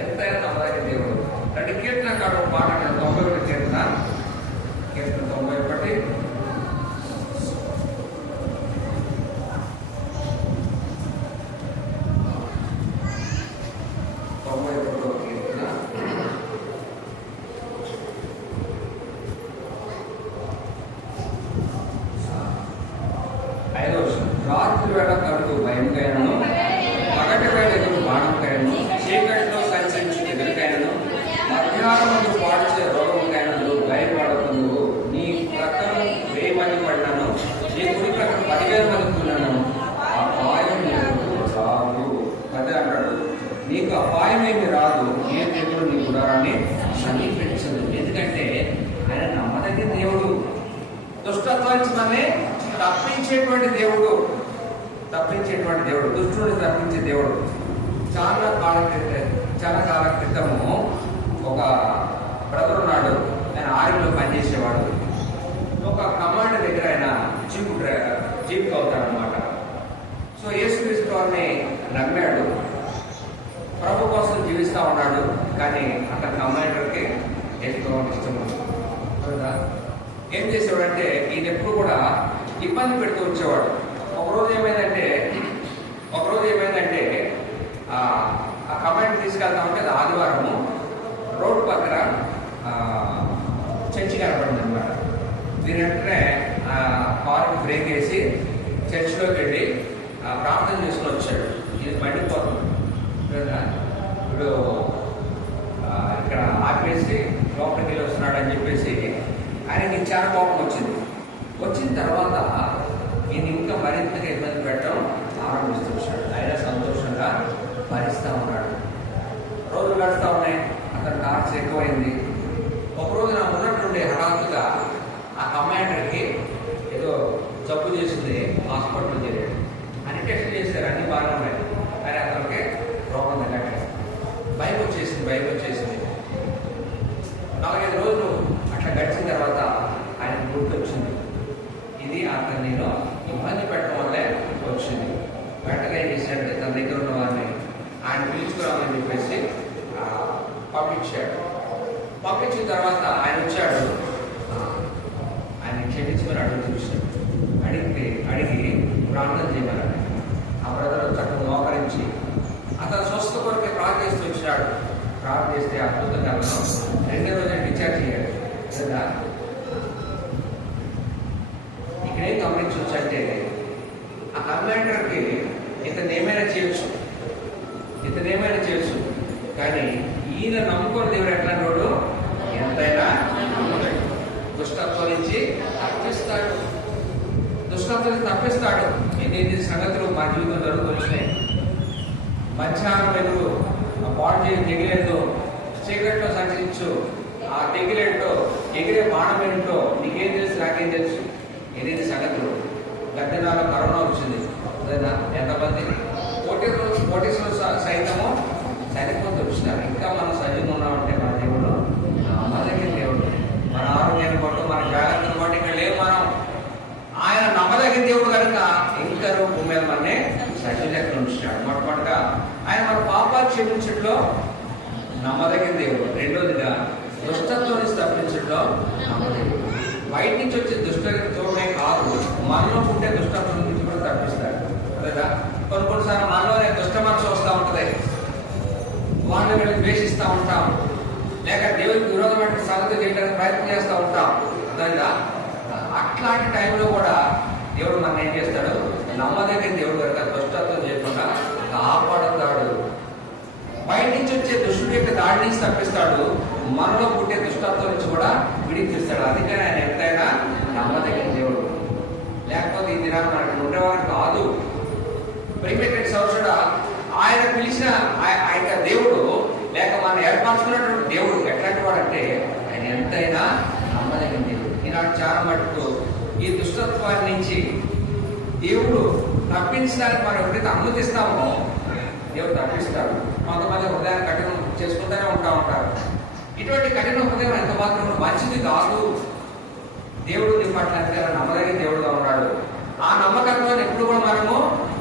ఎంతైనా నమ్మదగిన దేవుడు. అంటే కీర్తనకాడు పాట 91 కీర్తన 91 రాత్రి వేళ కడుగు భయంకైనను, పగటి వేళ ఎదురు బాణంకైనను, చీకటిలో సంచరించి ఎదురుకైనను, మధ్యాహ్నం పాడిచే రోగముకైనను భయపడకుందు. నీ ప్రక్కను 1000 మంది పడినను, నీ కుడి ప్రక్కన 10,000 మంది ఉన్నాను, అపాయం నీకు రాదు. అదే అన్నాడు, నీకు అపాయమేమి రాదు, ఏ దేవుడు నీ గుడారాన్ని సమీపించదు. ఎందుకంటే ఆయన నమ్మదగిన దేవుడు, దుష్టత్వాన్ని మనల్ని తప్పించేటువంటి దేవుడు, దుష్టుని తప్పించే దేవుడు. చాలా కాలం క్రితము ఒక బ్రదర్ ఉన్నాడు. ఆయన ఆర్మీలో పనిచేసేవాడు. ఒక కమాండ్ దగ్గర ఆయన జీప్ అవుతాడు అనమాట. సో యేసుక్రీస్తు వారిని నమ్మాడు, ప్రభు కోసం జీవిస్తూ ఉన్నాడు. కానీ అతని కమాండర్కి యేసుక్రీస్తు ఇష్టం కదా. ఏం చేసేవాడంటే ఈయన ఎప్పుడు కూడా ఇబ్బంది పెడుతూ వచ్చేవాడు. ఒకరోజు ఏమైందంటే ఆ కమాండ్ తీసుకెళ్తా ఉంటే అది ఆదివారము రోడ్డు పక్కన చర్చి కనపడింది అనమాట. దీని వెంటనే కారుకి బ్రేక్ వేసి చర్చిలోకి వెళ్ళి ప్రార్థన చేసుకుని వచ్చాడు. ఇది మండిపోతుంది ఇప్పుడు ఇక్కడ ఆపేసి లోపలికి వెళ్ళి వస్తున్నాడు అని చెప్పేసి ఆయనకి చాలా కోపం వచ్చింది. వచ్చిన తర్వాత ఈయన ఇంకా మరింతగా ఇబ్బంది పెట్టడం ఆరంభిస్తున్నాడు. ఆయన సంతోషంగా భరిస్తూ ఉన్నాడు. రోజులు గడుస్తూ ఉన్నాయి, అతను టార్చర్ ఎక్కువైంది. ఒకరోజు నా ఉన్నట్టుండే హఠాత్తుగా ఆ కమాండర్కి ఏదో జబ్బు చేసింది, హాస్పిటల్ చేరాడు. అన్ని టెస్టులు చేశారు, అన్ని బాగానే ఉన్నాయి. కానీ అతనికి రోగం తగ్గట్లేదు. భయం వచ్చేసింది. 4-5 రోజులు అట్లా గడిచిన తర్వాత ఆయన గుర్తొచ్చింది, ఇది అతను నేను ఇబ్బంది పెట్టడం వల్లే వచ్చింది. వెంటనే ఏం చేశాడంటే తన దగ్గర ఉన్న వారిని ఆయన పిలుచుకురామని చెప్పేసి పంపించిన తర్వాత ఆయన వచ్చాడు. ఆయన క్షమించుకొని అడుగుతూసాడు. అడిగి ప్రార్థన చేయమన్నాడు. ఆ బ్రదర్ చక్కగా మోకరించి అతను స్వస్థ కొరకే ప్రార్థిస్తూ వచ్చినాడు. స్టార్ట్ చేస్తే అద్భుతంగా రెండో రోజు డిశ్చార్జ్ చేయాలి కదా. ఇక్కడేం గమనించవచ్చు అంటే ఆ కమాండర్కి ఇతను ఏమైనా చేయొచ్చు, కానీ ఈయన నమ్ముకున్న దేవుడు ఎట్లాంటి వాడు, ఎంతైనా దుష్టత్వం నుంచి తప్పిస్తాడు. ఎన్ని సంగతులు మా జీవితం జరుగుతున్నాయి. మధ్యాహ్నం ఎదురు ఆ పాడు చేసి తెగిలేదో చీకట్లో సంచరించు, ఆ తెగిలేంటో ఎగిరే బాణం ఏంటో నీకేం తెలుసు, నాకేం తెలుసు. ఎన్ని సంగతులు. గద్దెనాలో కరోనా వచ్చింది, ఎంతమంది కోటీశ్వరులు సైతము చనిపోతూ వచ్చినారు. ఇంకా మనం సజీవంగా ఉన్నామంటే మన దేవుడు నమ్మదగిన దేవుడు. మన ఆరోగ్యాన్ని బట్టి, మన జాగ్రత్తను బట్టి ఇక్కడ లేవు మనం. ఆయన నమ్మదగిన దేవుడు కనుక ఇంకా భూమి మీద మననే సజీవంగా ఉంచాడు. మొట్టమొదటిగా ఆయన మన పాపాలు క్షమించడంలో నమ్మదగిన దేవుడు. రెండోదిగా దుష్టత్వం నుంచి తప్పించడంలో నమ్మదగిన. బయట నుంచి వచ్చే దుష్టత్వమే కాదు, మనలో ఉంటే దుష్టత్వం నుంచి కూడా తప్పిస్తాడు కదా. కొన్నిసార్లు మనలోనే దుష్ట మనసు వస్తూ ఉంటుంది, వాళ్ళని వీళ్ళని ద్వేషిస్తూ ఉంటాం, లేక దేవుడికి విరోధమైన సంగతి చేయడానికి ప్రయత్నం చేస్తూ ఉంటాం కదా. అట్లాంటి టైంలో కూడా దేవుడు మనం ఏం చేస్తాడు, నమ్మదగిన దేవుడు కనుక దుష్టత్వం చేయకుండా కాపాడుతాడు. బయట నుంచి వచ్చే దుష్టుడి యొక్క దాడి నుంచి తప్పిస్తాడు, మనలో పుట్టే దుష్టత్వం నుంచి కూడా విడిపిస్తాడు. అందుకని ఆయన ఎంతైనా నమ్మదగిన దేవుడు. లేకపోతే ఈ దినాన్ని మనకు ఉండేవారు కాదు. ప్రిమిటెడ్ సోర్సుడా ఆయన పిలిచిన ఆయన దేవుడు, లేక మనం ఏర్పరచుకున్నటువంటి దేవుడు ఎట్లాంటి వాడంటే ఆయన ఎంతైనా నమ్మదగిన దేవుడు. ఈనాడు చాలా మటుకు ఈ దుష్టత్వాన్ని నుంచి దేవుడు తప్పించడానికి మనం ఎప్పుడైతే అనుమతిస్తామో దేవుడు తప్పిస్తాడు. కొంతమంది హృదయాన్ని కఠినం చేసుకుంటూనే ఉంటారు. ఇటువంటి కఠిన హృదయం ఎంత మాత్రం మంచిది కాదు. దేవుడు నీ పట్ల ఎంతైనా నమ్మదగిన దేవుడుగా ఉన్నాడు. ఆ నమ్మకత్వాన్ని ఎప్పుడు కూడా మనము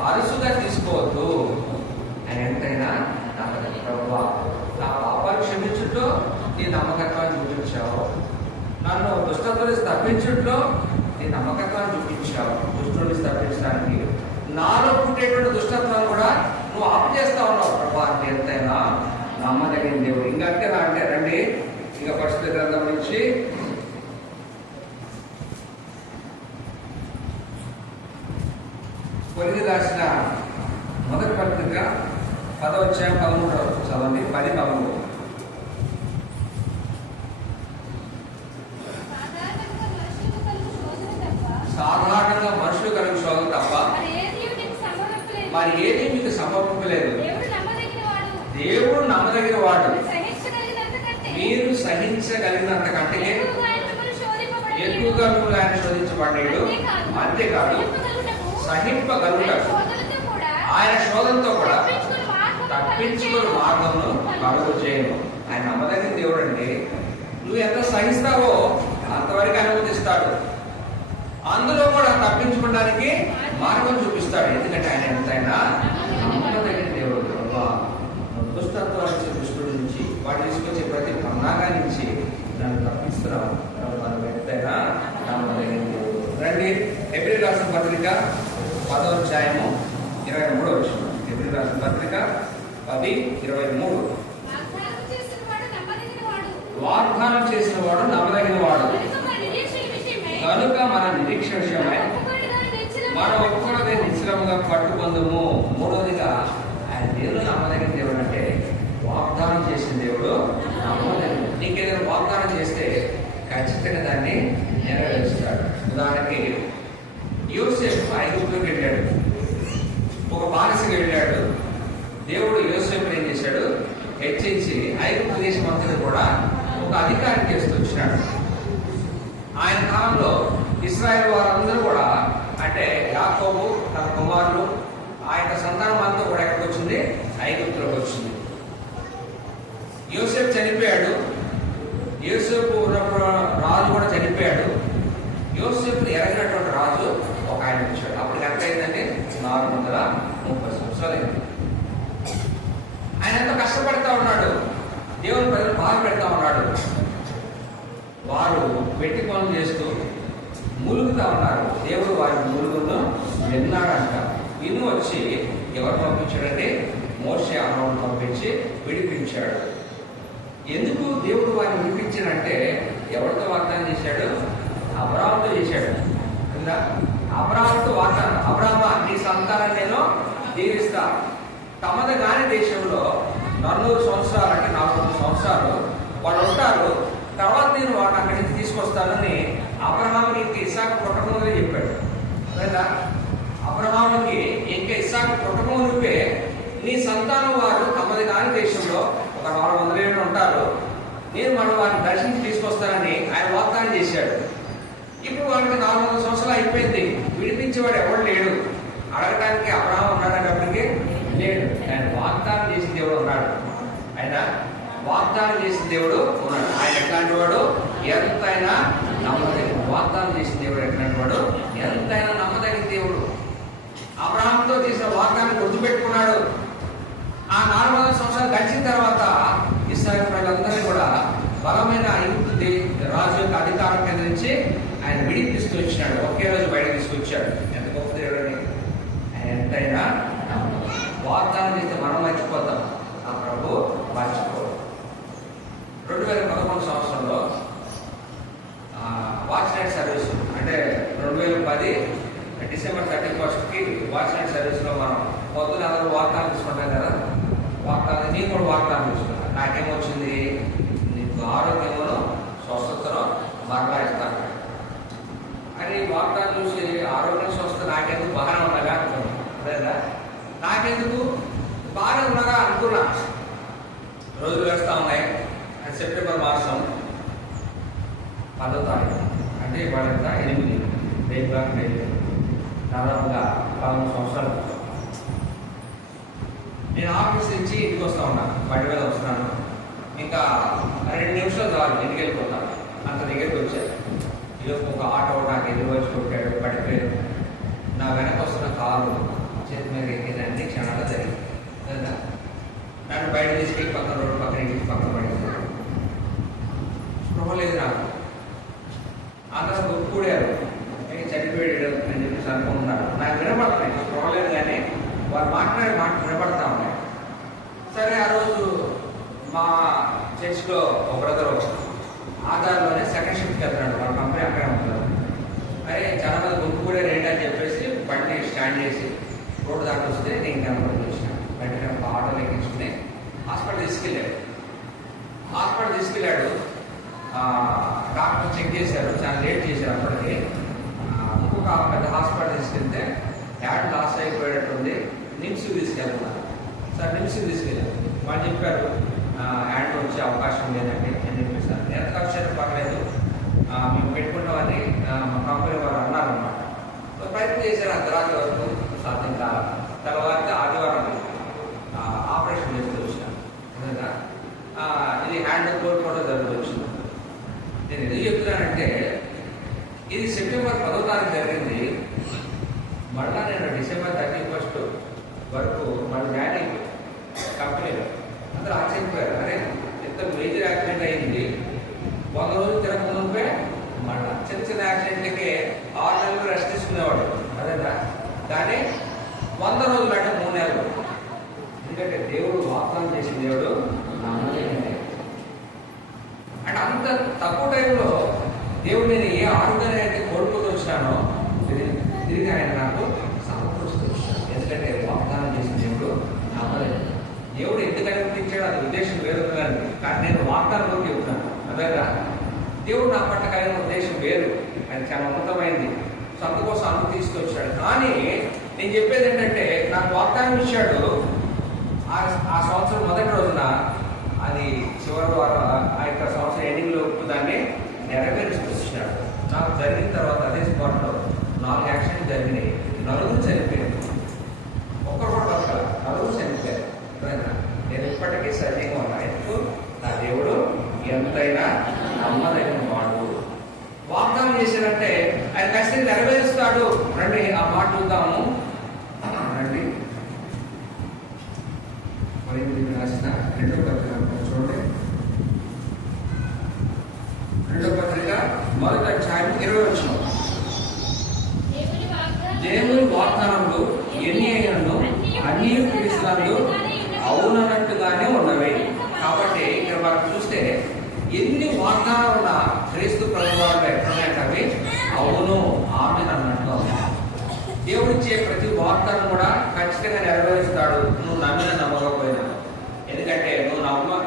అరుసుగా తీసుకోవద్దు. ఆయన ఎంతైనా నమ్మదగిన ప్రభువా, నా పాపాలు క్షమించుట్లో నీ నమ్మకత్వాన్ని చూపించావు, నన్ను దుష్టత్వం నుంచి తప్పించుట్లో నీ నమ్మకత్వాన్ని చూపించావు. దుష్టుల నుంచి తప్పించడానికి నాలో పుట్టేటువంటి దుష్టత్వాన్ని కూడా నువ్వు ఆపు చేస్తా ఉన్నావు ప్రభా. అంటే ఎంతైనా నమ్మదగిన దేవుడు. ఇంకంటే అంటే రండి, ఇంకా పరిశుద్ధ గ్రంథం నుంచి కొరింథీ రాసిన మొదటి పత్రిక 10వ అధ్యాయం 13వ చదవండి. 10:13. సాధారణంగా మనుషులు కలిగి శోధన తప్ప మరి ఏది మీకు సమర్పించలేదు. దేవుడు నమ్మదగిన వాడు. మీరు సహించగలిగినంత కంటే ఎక్కువగా నువ్వు ఆయన శోధించబడ్డాడు. అంతేకాదు సహింపగలుగుతాడు. ఆయన శోధనతో కూడా తప్పించుకునే మార్గంను కలుగు చేయను. ఆయన నమ్మదగిన దేవుడు అంటే నువ్వు ఎంత సహిస్తావో అంతవరకు అనుమతిస్తాడు. అందులో కూడా తప్పించుకోవడానికి మార్గం చూపిస్తాడు. ఎందుకంటే ఆయన ఎంతైనా నమ్మదగిన దేవుడు. దుష్టత్వాన్ని దుష్టుడి నుంచి వాటి తీసుకొచ్చే ప్రతి పన్నాగా నుంచి నన్ను తప్పిస్తున్నావు. మనం ఎంతైనా నమ్మదగిన దేవుడు. రండి, హెబ్రీయులకు రాసిన పత్రిక 10వ అధ్యాయము 23వ వచనం. హెబ్రీయులకు రాసిన పత్రిక 10:23. వాగ్దానం చేసిన వాడు నమ్మదగిన వాడు కనుక మన నిరీక్ష విషయమై మన ఒక్కడే నిశ్చలముగా పట్టుబంధము. మూడవదిగా ఆయన దేవుడు నమ్మదగిన దేవుడు అంటే వాగ్దానం చేసిన దేవుడు నమ్మదగిన. నీకేదైనా వాగ్దానం చేస్తే ఖచ్చితంగా దాన్ని నెరవేరుస్తాడు. ఉదాహరణకి యోసేపు ఐగుప్తులోకి వెళ్ళాడు, ఒక బానిసగా వెళ్ళాడు. దేవుడు యోసేపుని ఏం చేశాడు, హెచ్చించి ఐగుప్తు దేశం అంతా కూడా ఒక అధికారం చేస్తూ వచ్చినాడు. ఆయన కాలంలో ఇశ్రాయేలు వారందరూ కూడా, అంటే యాకోబు తన కుమారులు ఆయన సంతానం అంతా కూడా ఎక్కడికి వచ్చింది, ఐగుప్తులోకి వచ్చింది. యోసేపు చనిపోయాడు. యోసేపు ఉన్నప్పుడు రాజు కూడా చనిపోయాడు. యోసేపుని ఎరగినటువంటి రాజు ఒక ఆయన వచ్చాడు. అప్పుడు ఎంత అయిందంటే 430 సంవత్సరాలు అయింది. ఆయన ఎంతో కష్టపడతా ఉన్నాడు, దేవుని ప్రజలు బాధ పెడతా ఉన్నాడు. వారు వెట్టి పనులు చేస్తూ మూలుగుతా ఉన్నారు. దేవుడు వారి మూలుగును విన్నాడంట. విను వచ్చి ఎవరు పంపించాడంటే మోషే అహరోను పంపించి విడిపించాడు. ఎందుకు దేవుడు వారిని విడిపించాడంటే ఎవరితో వాగ్దానం చేశాడు? అబ్రాహాముతో చేశాడు. కదా, అబ్రాహాముతో వాగ్దానం, అబ్రాహ్మా నీ సంతానం నేను దీవిస్తా, తమది కాని దేశంలో 400 సంవత్సరాలు అంటే 400 సంవత్సరాలు వాళ్ళు ఉంటారు, తర్వాత నేను వాడిని అక్కడి నుంచి తీసుకొస్తానని అబ్రహాముకి ఇస్సాకు పుట్టకముందే చెప్పాడు. లేదా అబ్రహాముకి ఇంకా ఇస్సాకు పుట్టకముందే నీ సంతానం వారు తమది కాని దేశంలో ఒక 400 ఏళ్ళు ఉంటారు, నేను మనం వారిని దర్శించి తీసుకొస్తానని ఆయన వాగ్దానం చేశాడు. ఇప్పుడు వాళ్ళకి 400 సంవత్సరాలు అయిపోయింది, విడిపించేవాడు ఎవడు లేడు, అడగడానికి అబ్రహాం ఉన్నాడప్పటికీ లేడు. ఆయన వాగ్దానం చేసిన దేవుడు ఉన్నాడు. ఆయన వాగ్దానం చేసిన దేవుడు ఉన్నాడు. ఆయన ఎట్లాంటి వాడు? ఎంతైనా నమ్మదగిన. వాగ్దానం చేసిన దేవుడు ఎట్లాంటి వాడు? ఎంతైనా నమ్మదగిన దేవుడు. అబ్రహాంతో చేసిన వాగ్దానం గుర్తుపెట్టుకున్నాడు. ఆ 400 సంవత్సరాలు గడిచిన తర్వాత ఇశ్రాయేలు ప్రజలందరినీ కూడా బలమైన ఐగుప్తు రాజు యొక్క అధికారం కింద నుంచి ఆయన విడికి తీసుకొచ్చినాడు. ఒకే రోజు బయట తీసుకొచ్చాడు. ఎంత గొప్ప దేవుడని. ఆయన ఎంతైనా వాగ్దానం చేస్తే మనం మర్చిపోతాం, ఆ ప్రభు మర్చిపోడు. 2011 సంవత్సరంలో వాచ్ నైట్ సర్వీస్ అంటే 2010 డిసెంబర్ 31కి వాచ్ నైట్ సర్వీస్లో మనం పొద్దున అందరూ వాగ్దానం తీసుకుంటాం కదా. వాగ్దానం నేను కూడా వాగ్దానం తీసుకున్నాను. నాకేమొచ్చింది? నీకు ఆరోగ్యమును స్వస్థతను మరలా ఇస్తాను అని వాగ్దానం చూసి ఆరోగ్యం స్వస్థత నాకెందుకు బాగానే ఉండగా అనుకున్నాను. లేదా నాకెందుకు బాగానే ఉండగా అనుకున్నా. రోజులు వేస్తూ ఉన్నాయి. సెప్టెంబర్ మాసం 10వ తారీఖు అంటే ఇవాళ 8 రేపు దాదాపుగా 13 సంవత్సరాలు. నేను ఆఫీస్ నుంచి ఇంటికి వస్తూ ఉన్నాను, బండి మీద వస్తున్నాను. ఇంకా 2 నిమిషాలు చాలు ఇంటికి వెళ్ళిపోతాను. అంత దగ్గరికి వచ్చాను. ఈలోపు ఒక ఆటో నాకు ఎదురు వచ్చి కొట్టాడు, పడిపోయాడు. నా వెనక వస్తున్న కారు చేతి మీద ఎక్కిందండి, క్షణాలు జరిగింది కదా. నన్ను బయట తీసుకెళ్ళి పక్కన రోడ్డు పక్కన ఇంటికి పక్కన పడింది. స్పృహ లేదు నాకు. అందరూ గుర్తుకూడారు, చనిపోయాడు అని చెప్పేసి అనుకుంటున్నారు. నాకు వినపడుతున్నాయి, స్పృహ లేదు కానీ వారు మాట్లాడే మాటలు వినపడతా ఉన్నాయి. సరే, ఆ రోజు మా చర్చ్లో ఒక బ్రదర్ ఆధార్లోనే సెకండ్ షిఫ్ట్కి వెళ్తున్నాడు. వాళ్ళ కంపెనీ అక్కడే ఉంటారు. అరే చాలా మంది గుంపు కూడా రేట్ అని చెప్పేసి బండి స్టాండ్ చేసి రోడ్డు దాకా వస్తే నేను కనపడి వచ్చినాను. వెంటనే ఒక ఆటో ఎక్కించుకుని హాస్పిటల్ తీసుకెళ్ళాడు. డాక్టర్ చెక్ చేశారు, చాలా లేట్ చేశారు. అప్పటికి ఇంకొక పెద్ద హాస్పిటల్ తీసుకెళ్తే హ్యాడ్ లాస్ అయిపోయేటట్టుంది, నిమ్స్కి తీసుకెళ్తున్నారు. సార్ నిమ్స్కి తీసుకెళ్ళారు. వాళ్ళు చెప్పారు హ్యాండ్ వచ్చే అవకాశం లేదండి అని చెప్పేసారు. ఎంత ఖర్చు అయితే పర్లేదు, మేము పెట్టుకుంటామని మా కంపెనీ వారు అన్నారన్నమాట. ప్రయత్నం చేశారు. అర్ధరాత్రి వరకు సాధ్యం కాదు. తర్వాత ఆదివారం ఆపరేషన్ చేస్తూ వచ్చినాను. ఇది హ్యాండ్ కోల్పోవడం జరుగుతూ వచ్చింది. నేను ఎందుకు చెప్తున్నానంటే ఇది సెప్టెంబర్ 10వ తారీఖు జరిగింది. మళ్ళా నేను డిసెంబర్ 31st వరకు మళ్ళీ జాయిన్ అయిపోయాను కంపెనీలో. అందరూ ఆశ్చర్యపోయారు, అరే ఎంత మేజర్ యాక్సిడెంట్ అయింది, 100 రోజులు తిరగముందే మళ్ళా చిన్న చిన్న యాక్సిడెంట్లకి 6 నెలలు రెస్ట్ తీసుకునేవాడు అదేనా. కానీ 100 రోజులు అంటే 3 నెలలు. ఎందుకంటే దేవుడు వాగ్దానం చేసిన దేవుడు అంటే అంత తక్కువ టైంలో దేవుడు నేను ఏ ఆరోగ్యాన్ని అయితే కోల్పోతూ వచ్చినానో తిరిగి ఆయన నాకు సమకూరుస్తూ వచ్చాను. ఎందుకంటే వాగ్దానం చేసిన దేవుడు నమ్మలేదు. దేవుడు ఎందుకు అనుమతించాడు అది ఉద్దేశం వేరు కానీ నేను వాగ్దానంలోకి చెబుతాను. అదేగా దేవుడు నా పట్ల కలిగిన ఉద్దేశం వేరు, అది చాలా ఉన్నతమైంది. సో అందుకోసం అనుమతి తీసుకొచ్చాడు. కానీ నేను చెప్పేది ఏంటంటే నాకు వాగ్దానం ఇచ్చాడు. ఆ సంవత్సరం మొదటి రోజున అది చివరి వారం ఆ యొక్క సంవత్సరం ఎండింగ్లో దాన్ని నెరవేరుస్తూ వచ్చినాడు. నాకు జరిగిన తర్వాత అదే స్పాట్లో 4 యాక్సిడెంట్ జరిగినాయి. 4 చనిపోయారు. ఒక్కరు కూడా బతకాలి, 4 చనిపోయారు. నేను ఇప్పటికీ సజీవంగా ఉన్నాను. ఎందుకు? నా దేవుడు ఎంతైనా నమ్మదగిన వాడు. వాగ్దానం చేశాడంటే ఆయన ఖచ్చితంగా నెరవేరుస్తాడు. రండి ఆ మాట చూద్దాము. రండి రాసిన 2వ పత్రిక చూడండి. 2వ పత్రిక 1వ అధ్యాయం 20వ వచనం. దేవుని వాగ్దానములు ఎన్ని అయినను అన్ని క్రీస్తులందు అవునన్నట్టుగానే ఉన్నవి. కాబట్టి ఇక్కడ మనం చూస్తే ఎన్ని వాగ్దానాలు ఉన్నా క్రీస్తు ప్రభువారు ఎట్లున్నాయంటే అవి అవును ఆమె అన్నట్టు. దేవుడిచ్చే ప్రతి వాగ్దానం కూడా ఖచ్చితంగా నెరవేరుస్తాడు, నువ్వు నమ్మిన నమ్మకపోయినా. ఎందుకంటే నువ్వు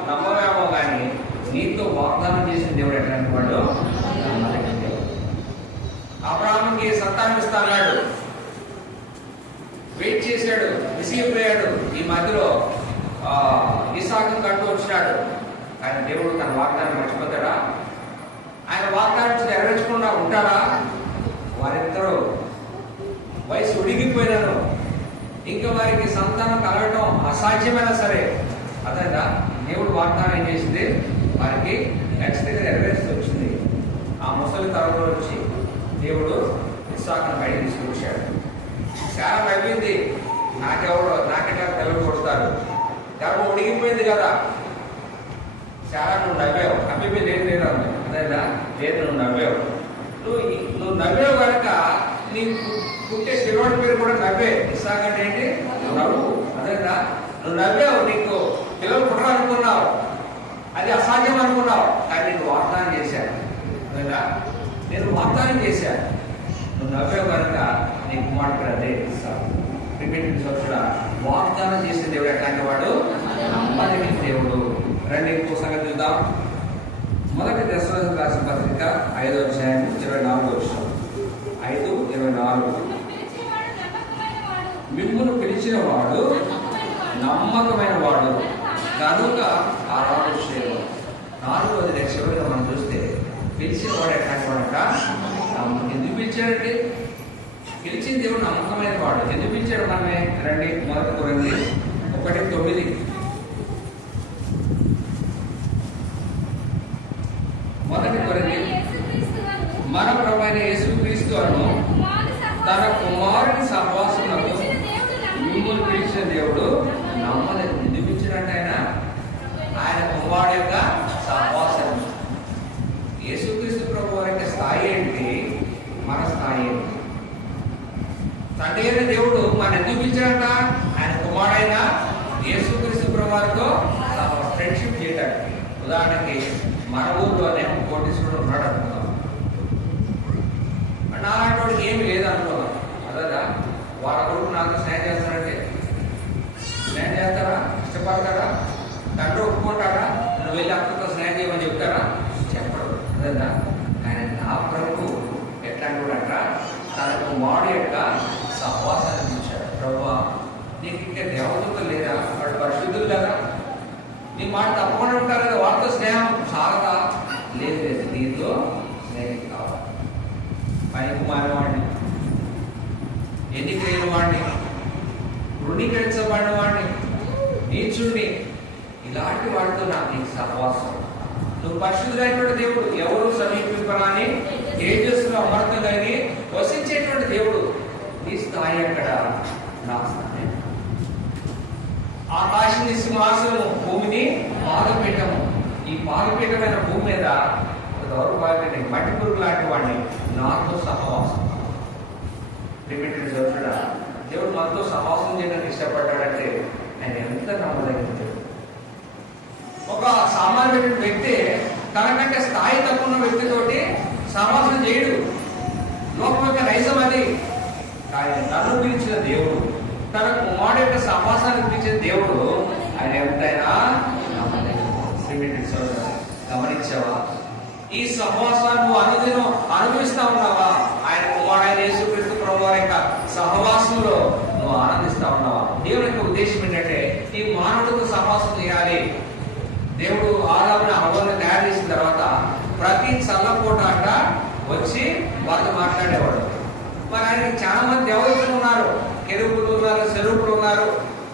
నమ్మవేమో కానీ నీతో వాగ్దానం చేసిన దేవుడు ఎట్లాంటి వాడు? అబ్రాహాముకి సంతానం ఇస్తాడు, వెయిట్ చేశాడు, విసిగిపోయాడు. ఈ మధ్యలో ఇసాకు కంటూ వచ్చినాడు. కానీ దేవుడు తన వాగ్దానం మర్చిపోతాడా? ఆయన వాగ్దానం నెరవేర్చకుండా ఉంటాడా? వారిద్దరూ వయసు ఉడిగిపోయినాను, ఇంకా వారికి సంతానం కలగటం అసాధ్యమైనా సరే అదేదా దేవుడు వాగ్దానం ఏం చేసింది? వారికి ఖచ్చితంగా నెరవేరుస్తూ వచ్చింది. ఆ ముసలి తరంలో వచ్చి దేవుడు ఇస్సాకును బయట తీసుకొచ్చాడు. చాలా అయిపోయింది, నాకెట్లా పిల్లలు కొడతారు, గర్భం ఉడిగిపోయింది కదా. చాలా నువ్వు నవ్వావు, అభిప్రాయం లేదు లేదు అదేదా లేదు, నువ్వు నవ్వావు. నువ్వు నవ్వావు కనుక నీ పుట్టే శిరోడి పేరు కూడా నవ్వే. ఇస్సాకు అంటే ఏంటి? నవ్వు. అదేదా నువ్వు నవ్వావు, నీకు పిల్లలు పుట్టాలనుకున్నావు, అది అసాధ్యం అనుకున్నావు, కానీ నీకు వాగ్దానం చేశాను. అదేదా నేను వాగ్దానం చేశాను, నువ్వు నవ్వావు కనుక నీ కుమారుడు పేరు అదే ఇస్సాకు. కూడా వాగ్దానం చేసిన దేవుడు ఎట్లాంటి వాడు? నమ్మదగిన దేవుడు. రండి ఇంకో సంగతి చూద్దాం. మొదటి దశరథులకు రాసిన పత్రిక 5వ అధ్యాయం 24వ వచనం. 5:24 మిమ్మును పిలిచిన వాడు నమ్మకమైన వాడు కనుక ఆరాధన చేయడు. 4వది చివరిగా మనం చూస్తే పిలిచిన వాడు ఎట్లాంటి వాడంట? ఎందుకు పిలిచాడండి? పిలిచిన దేవుడు నమ్మకమైన వాడు. ఎందుకు పిలిచాడు మనమే? రండి మొదటి కొరింథీ 1:9. మొదటి కొరింథీ మన ప్రభువైన యేసుక్రీస్తు అను తన కుమారుని సహవాసమునకు మిమ్మును పిలిచిన దేవుడు నమ్మలేదు. ఎందుకు పిలిచాడంటే ఆయన కుమారుడు యొక్క సహవాసం. యేసుక్రీస్తు ప్రభు వారి యొక్క స్థాయి ఏంటి? మన స్థాయి ఏంటి? తండ్రి అయిన దేవుడు మన ఎందుకు పిలిచాడంట? ఆయన కుమారుడైన యేసుక్రీస్తు ప్రభు వారితో ఫ్రెండ్షిప్ చేయడానికి. ఉదాహరణకి మన ఊర్లోనే కోటీశ్వరుడు ఉన్నాడు అనుకున్నాం, నాలాంటి వాడికి ఏమి లేదు అనుకున్నాం. అదా వాళ్ళ కొడుకు నాకు స్నేహం చేస్తాడంటే స్నేహం చేస్తారా? ఇష్టపడతాడా? తండ్రి ఒప్పుకుంటాడా? నువ్వు వెళ్ళి అక్కడితో స్నేహం చేయమని చెప్తారా? చెప్పడు. అదా ఆయన నా ప్రభు ఎట్లాంటి వాడు అంట? తన కుమారుడు యొక్క సహవాసాన్ని ఇచ్చాడు. ప్రభువా నీకు ఇంకా దేవతలు లేదా? వాడు పరిశుద్ధులు కదా, నీ మాట తప్పకుండా ఉంటారు కదా, వాళ్ళతో స్నేహం చాలదా? లేదు లేదు, నీతో స్నేహం కావాలి. పనికి మారినవాడిని, ఎన్నికైన వాడిని, రుణీకరించబడిన వాడిని, నీచుడిని, ఇలాంటి వాడితో నాకు నీకు సహవాసం. నువ్వు పరిశుద్ధులైనటువంటి దేవుడు, ఎవరు సమీపింపరాని తేజస్సులో అమర్త కలిగి వసించేటువంటి దేవుడు. నీ స్థాయి అక్కడ, నా స్థాయి. ఆకాశం సింహాసనము, భూమిని పాదపీఠము. ఈ పాదపీఠమైన భూమి మీద దౌర్భాగ్యాన్ని మట్టి పురుగు లాంటి వాడిని నాతో సహవాసం. దేవుడు మనతో సహవాసం చేయడానికి ఇష్టపడ్డాడంటే ఆయన ఎంత నమ్మదగిన దేవుడు. ఒక సామాన్యమైన వ్యక్తి తనకంటే స్థాయి తక్కువ ఉన్న వ్యక్తితోటి సహవాసం చేయడు. లోకం యొక్క నైజం అది. కానీ నన్ను పిలిచిన దేవుడు, తన కుమారుడు యొక్క సహవాసాన్ని పిలిచిన దేవుడు ఆయన ఎంతైనా గమనించావా? ఈ సహవాసాన్ని నువ్వు అనుదినం అనుభవిస్తా ఉన్నావా? ఆయన కుమారుడైన యేసుక్రీస్తు ప్రభువారి యొక్క సహవాసంలో నువ్వు ఆనందిస్తా ఉన్నావా? దేవుని యొక్క ఉద్దేశం ఏంటంటే ఈ మానవుడితో సహవాసం చేయాలి. దేవుడు ఆదాముని హవ్వను తయారు చేసిన తర్వాత ప్రతి చల్లపూట అంట వచ్చి వారితో మాట్లాడేవాడు. మరి ఆయనకి చాలా మంది దేవతలు ఉన్నారు, కెరూబులు ఉన్నారు, సెరూపులు ఉన్నారు,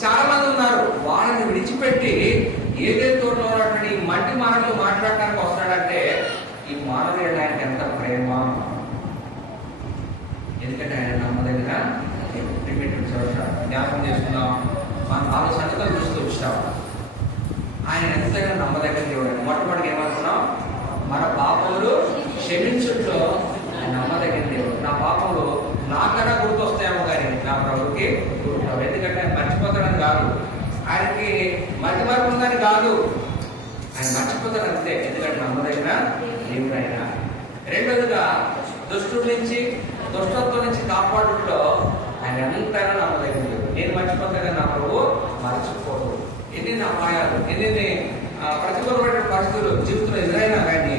చాలా మంది ఉన్నారు. వాళ్ళని విడిచిపెట్టి ఏదైతే ఉన్నటువంటి ఈ మట్టి మానవులు మాట్లాడటానికి వస్తాడంటే ఈ మానవుడు ఆయనకి ఎంత ప్రేమ. ఎందుకంటే ఆయన నమ్మదగిన జ్ఞాపకం చేసుకున్నాం. మన 4 సంగతులు చూస్తూ వచ్చాం. ఆయన ఎంతగా నమ్మదగిన దేవుడు. మొట్టమొదటి ఏమనుకున్నాం? మన పాపములు క్షమించుట్లో ఆయన నమ్మదగిన దేవుడు. నా పాపములు నాకన్నా గుర్తొస్తాయేమో కానీ నా ప్రభుకి గుర్తావు. ఎందుకంటే ఆయన మర్చిపోతాడని కాదు, ఆయనకి మధ్య మార్పు ఉందని కాదు, ఆయన మర్చిపోతాడు అంతే, ఎందుకంటే నమ్మదగిన దేవుడు ఆయన. రెండోదిగా దుష్టత్వం నుంచి కాపాడులో ఆయన ఎంతైనా నమ్మదగిన దేవుడు. నేను మర్చిపోతాను, నా ప్రభు మర్చిపోడు. ఎన్ని అపాయాలు, ఎన్ని ప్రతికూలమైన పరిస్థితులు జీవితంలో ఎదురైనా కానీ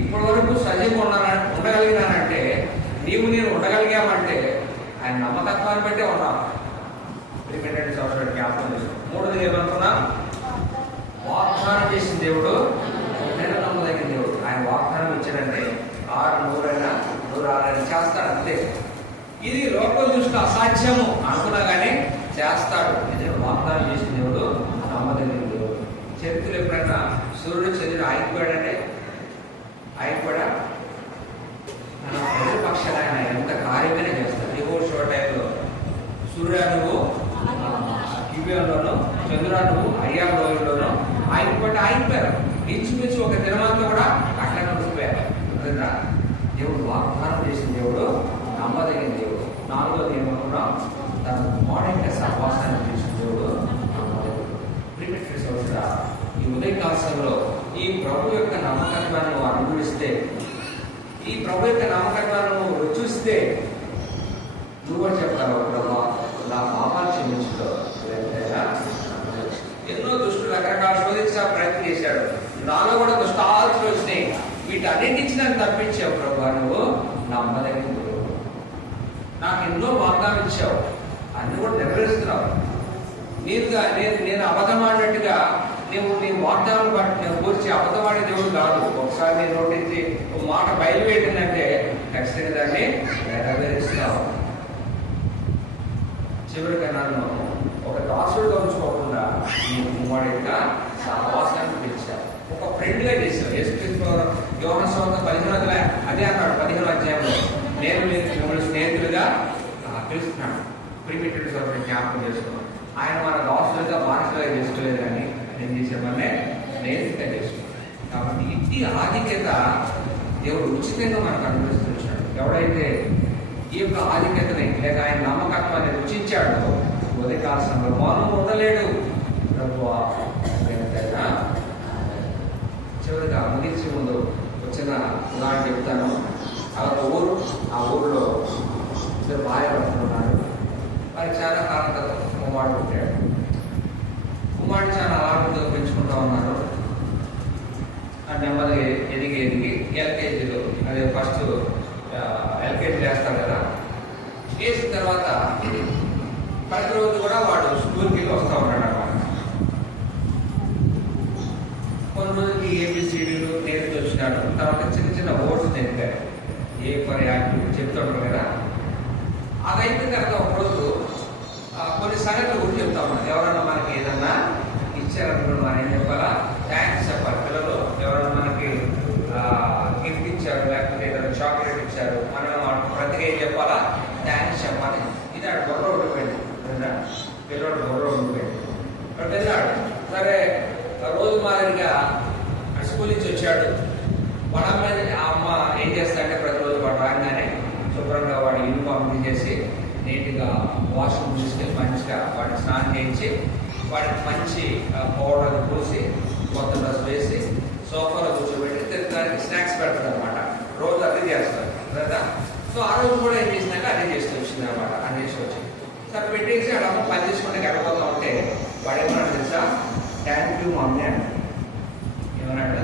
ఇప్పటి వరకు సజీవంగా ఉండగలిగినానంటే, నీవు నేను ఉండగలిగామంటే ఆయన నమ్మకత్వాన్ని బట్టే ఉన్నాం. 2 సంవత్సరాలు జ్ఞాపకం చేస్తాం. మూడోది ఏమనుకున్నా, వాగ్దానం చేసిన దేవుడు నేను నమ్మదగిన దేవుడు. ఆయన వాగ్దానం ఇచ్చాడంటే 100 చేస్తాడు అంతే. ఇది లోకం చూస్తే అసాధ్యము అనుకున్నా కానీ చేస్తాడు. ఎందుకంటే వాగ్దానం చేసిన దేవుడు నమ్మదగిన దేవుడు. చరిత్రలో ఎప్పుడైనా సూర్యుడు చంద్రుడు ఆగిపోయాడంటే ఆగిపోయా ప్రజల పక్షాన ఆయన ఎంత కార్యమైనా చేస్తాడు. దిగోషో టైంలో సూర్యుడు గిబియోనులోను, చంద్రుడు అయ్యా రోజుల్లోనూ ఆగిపోయారు. ఇంచుమించు ఒక దినమంతా కూడా అట్లా ఉండిపోయారు. దేవుడు వాగ్దానం చేసిన దేవుడు నమ్మదగిన దేవుడు. 4వది ఏమనుకున్నాం, తన మార్నింగ్ సహవాసాన్ని చేసిన దేవుడు నమ్మదగిన. ఈ ఉదయకాలంలో ఈ ప్రభు యొక్క నమ్మకత్వాన్ని నువ్వు అనుభవిస్తే, ఈ ప్రభు యొక్క నమ్మకత్వాన్ని నువ్వు రుచిస్తే, నువ్వు కూడా చెప్తావు, ప్రభు నా పాపాలు క్షమించుకో. ఎన్నో దుష్టులు రకరకాల శోధించా ప్రయత్నం చేశాడు. నాలో కూడా దుష్ట ఆలోచనలు వచ్చినాయి. వీటన్నింటించి నన్ను తప్పించావు ప్రభు. నువ్వు నమ్మదగిన దేవుడు. నాకు ఎన్నో వాగ్దానం ఇచ్చావు, అన్ని కూడా నెరవేరుస్తున్నావు. నేను అబద్ధం ఆడినట్టుగా నీ వాగ్దానం బట్టి నేను కూర్చి అబద్ధమాడే దేవుడు కాదు. ఒకసారి నేను నోటించి ఒక మాట బయలుపెట్టిందంటే ఖచ్చితంగా దాన్ని నెరవేరుస్తున్నావు. చివరిగా నన్ను ఒక దాసుడుగా ఉంచుకోకుండా నీ కుమారుడు యొక్క సహవాసాన్ని పిలిచావు, ఒక ఫ్రెండ్గా చేశావు. యోహాను సువార్త 15 అదే అన్నాడు 15వ అధ్యాయంలో, నేను మిమ్మల్ని స్నేహితులుగా పిలుస్తున్నాను. ప్రిమిటెడ్ సోదరుని జ్ఞాపకం చేసుకున్నాను. ఆయన మన దాసులుగా బానిసలుగా చేసుకోలేదు, కానీ నేను చేసేమనే స్నేహితులుగా చేసుకున్నాను. కాబట్టి ఇది ఆధిక్యత దేవుడు ఉచితంగా మనకు అనుభవిస్తున్నాడు. ఎవడైతే ఈ యొక్క ఆధిక్యతని లేక ఆయన నమ్మకత్వాన్ని రుచించాడో ఉదయకాల సమయంలో మౌనం ఉండలేడు. ప్రభువా చివరిగా ముగించే ముందు వచ్చిన ఉదాహరణ చెప్తాను. అదొక ఊరు. ఆ ఊరిలో 2 భార్యభర్తలు ఉన్నారు. వారికి చాలా కాలం తర్వాత కుమారుడు పుట్టాడు. కుమారుడు చాలా ఆరోగ్యంగా పెంచుకుంటూ ఉన్నారు. నెమ్మదిగా ఎదిగి ఎల్కేజీలో, అదే ఫస్ట్ ఎల్కేజీ వేస్తాడు కదా, వేసిన తర్వాత ప్రతిరోజు కూడా వాడు స్కూల్కి వెళ్ళి వస్తూ ఉన్నాడు అన్నమాట. కొన్ని రోజులకి ఏబిసిడీలు నేర్చుకు వచ్చినాడు. తర్వాత చిన్న వర్డ్స్ నేర్పారు. ఏ ఫర్ యాక్టివ్ చెప్తాడు కదా. అది అయిపోయిన తర్వాత ఒకరోజు కొన్ని సంగతులు కూడా చెప్తా ఉన్నాడు. ఎవరన్నా మనకి ఏదన్నా ఇచ్చారనుకోండి, మనం ఏం చెప్పాలా, థ్యాంక్స్ చెప్పాలి. పిల్లలు ఎవరన్నా మనకి గిఫ్ట్ ఇచ్చారు, లేకపోతే ఏదైనా చాక్లెట్ ఇచ్చారు, మనం ప్రతిగా ఏం చెప్పాలా, థ్యాంక్స్ చెప్పాలి. ఇది ఆడు బొర్ర ఉండిపోయింది. పిల్లవాడు బొర్ర ఉండిపోయింది. అక్కడ వెళ్ళాడు. సరే రోజు మాదిరిగా స్కూల్ నుంచి వచ్చాడు. వాడు అమ్మ ఏం చేస్తాడంటే ప్రతిరోజు వాడు రాగానే శుభ్రంగా వాడి యూనిఫామ్ తీసేసి నీట్గా వాష్రూమ్ తీసుకెళ్ళి మంచిగా వాడిని స్నానం చేయించి వాడికి మంచి పౌడర్ పూసి కొత్త డ్రెస్ వేసి సోఫాలో కూర్చోబెట్టి దానికి స్నాక్స్ పెడతాడు అనమాట. రోజు అదే చేస్తాడు కదా. సో ఆ రోజు కూడా ఏం చేసినాక అదే చేస్తూ వచ్చింది అనమాట. అదే చేసి వచ్చింది. సరే పెట్టేసి వాడు అమ్మ పని చేసుకుంటే గడపోతా ఉంటే వాడు ఏమన్నాడు తెలుసా, థ్యాంక్ యూ మమ్మీ అని ఏమన్నాడు.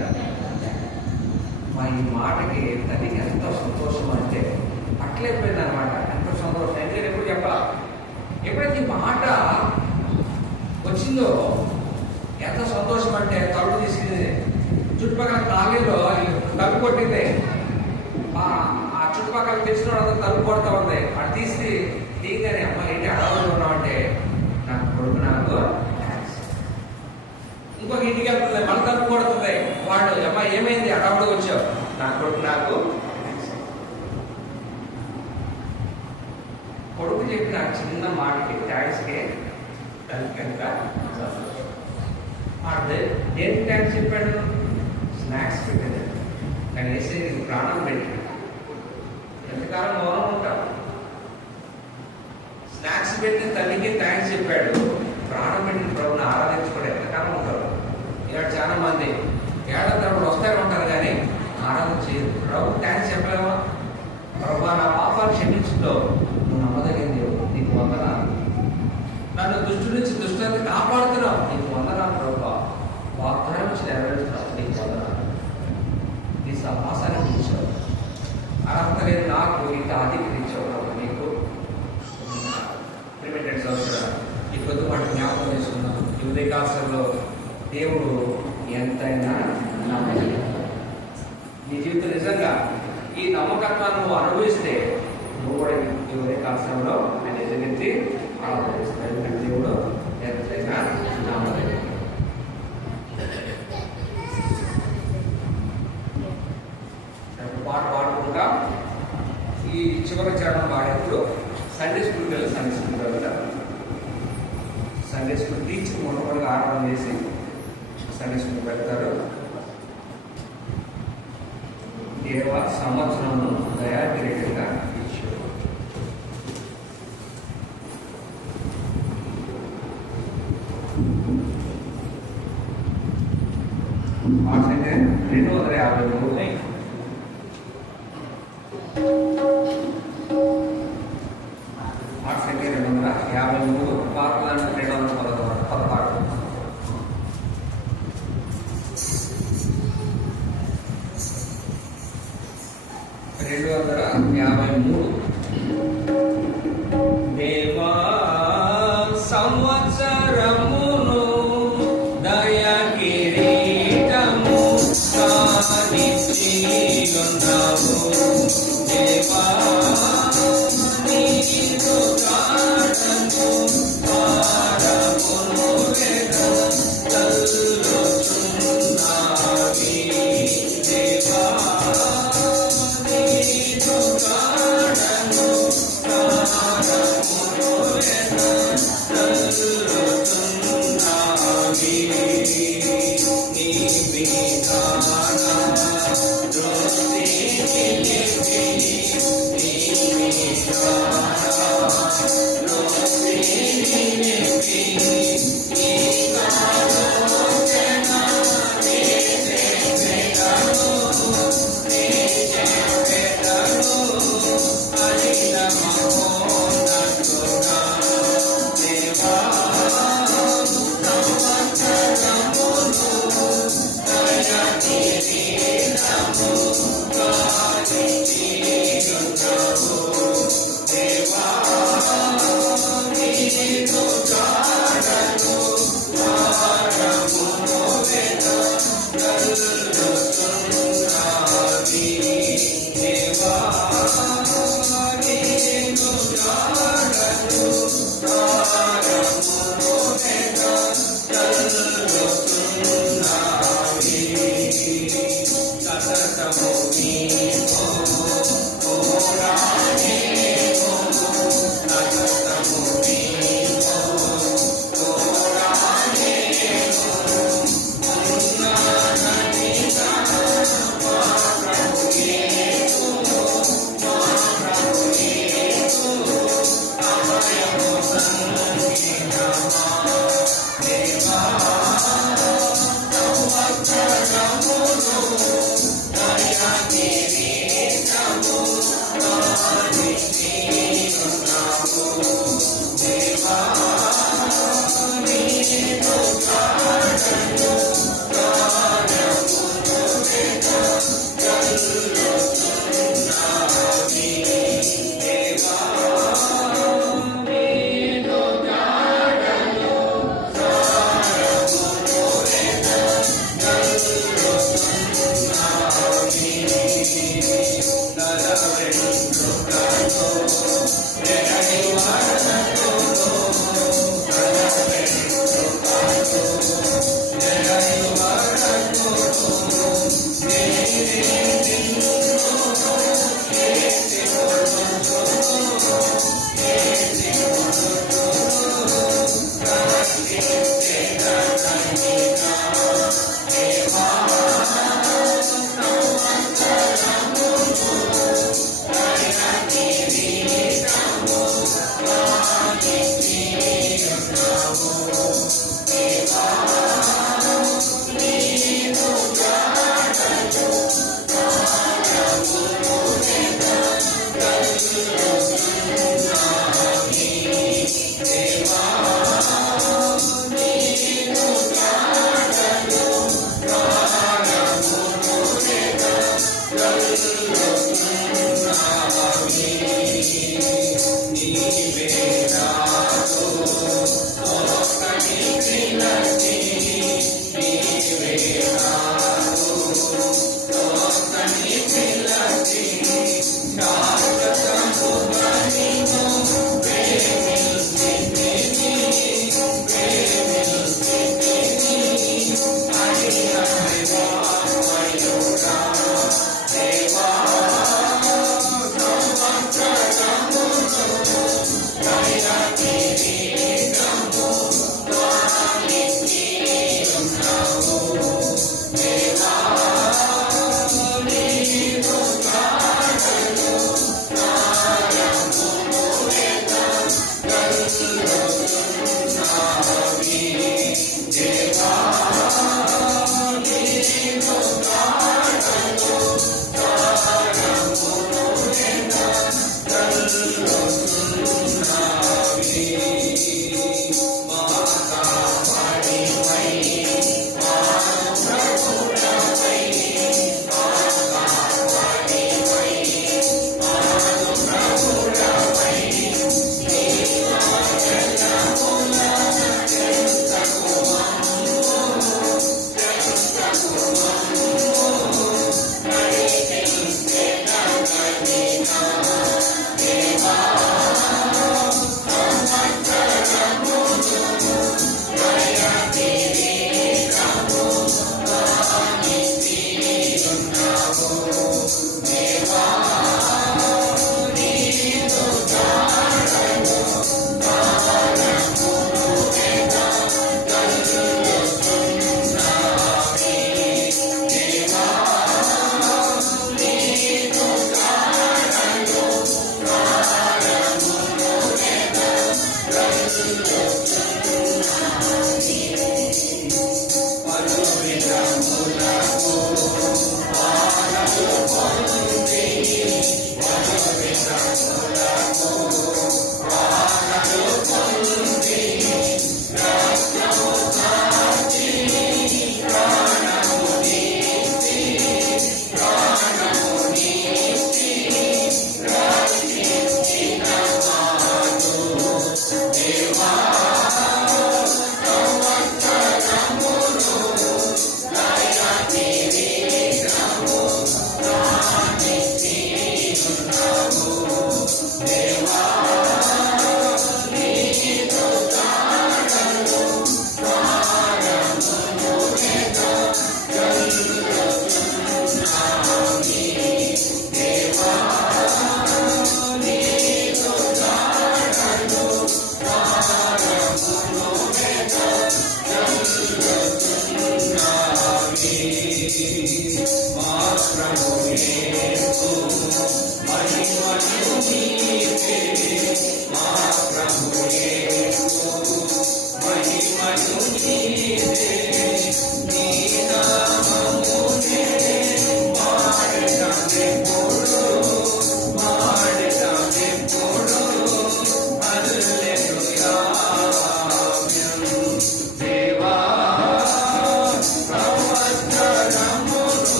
మా ఈ మాటకి తల్లికి ఎంతో సంతోషం అంటే అట్లయిపోయింది అనమాట. ఎంతో సంతోషం. ఎందుకంటే ఎప్పుడు చెప్పాలి, ఎప్పుడైతే ఈ మాట వచ్చిందో ఎంత సంతోషం అంటే తలుపు తీసుకుంది. చుట్టుపక్కల కాలనీలో తలుపు కొట్టింది. ఆ చుట్టుపక్కల తెలిసిన వాళ్ళంతా తలుపు కొడతా ఉంది. అది తీసి తీయగానే అమ్మ ఏంటి అడవులు ఉన్నామంటే నాకు కొడుకు నాకు ఇంకొక ఇంటికి వెళ్తుంది. మన తలుపు కొడుతుంది. వాడు అమ్మ ఏమైంది అడవుడు వచ్చావు, నా కొడుకు నాకు కొడుకు చెప్పిన చిన్న మాటకి థ్యాంక్స్కి తల్లికి ఎంత అదే దేనికి థ్యాంక్స్ చెప్పాడు, స్నాక్స్ పెట్టాడు. కానీ వేసే నీకు ప్రాణం పెట్టాడు. ఎంతకాలం మౌనం ఉంటావు. స్నాక్స్ పెట్టిన తల్లికి థ్యాంక్స్ చెప్పాడు. ప్రాణం పెట్టిన ప్రభుని ఆరాధించుకోవడం ఎంతకాలం ఉంటావు. ఇలా చాలా చాలా మంది ఏడాది తరబడి వస్తూనే ఉంటారు కానీ ఆరాధన చేయరు. ప్రభు థ్యాంక్స్ చెప్పలేమా? ప్రభు నా పాపాలు క్షమించుతో నువ్వు నమ్మదగిన దేవుడు, నీకు వందనాలు. నన్ను దుష్టు నుంచి దుష్టాన్ని కాపాడుతున్నావు, నీకు వందనాలు ప్రభు. వాగ్దానం నుంచి నెరవేరుస్తున్నావు, నీకు వందనాలు. నీ సమాసాన్ని పిలిచావు, అర్హత లేదు నాకు, ఇంత అధికరించావు ప్రభు. నీకు ప్రిమిటెడ్ సంవత్సరం ఈ కొద్ది మాట జ్ఞాపకం చేసుకున్నాం. ఈ ఉదయకాలంలో దేవుడు ఎంతైనా నమ్మకం. నీ జీవితం నిజంగా ఈ నమ్మకత్వాన్ని నువ్వు అనుభవిస్తే నువ్వు కూడా ఈ ఉదయకాలంలో ఆయన ఎదురెత్తి ఆరాధిస్తావు. ఎందుకంటే దేవుడు ఎంతైనా నమ్మకం. పాట పాడుకుంటా ఈ చివరి చరణం పాడేప్పుడు సండే స్కూల్కి వెళ్ళి సండే స్కూల్కి వెళ్తారు. సండే స్కూల్ టీచర్ మొట్టమొదటిగా ఆరాధన చేసి సండే స్కూల్కి వెళ్తారు. దేవ సంవత్సరంలో దయాకిరీటంగా ఇచ్చారు. అంటే 253 253 పాటలు 213 253. దేవా సంవత్సరమును దయా కిరీటము సాధించియున్నావు. దేవా నీకు కారణము పారమును తల్లుచున్నావి. దేవా నీకు కారణము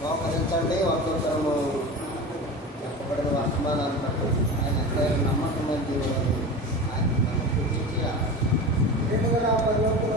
మోకరించండి. ఒక్కొక్కరు చెప్పబడిన వర్తమానాన్ని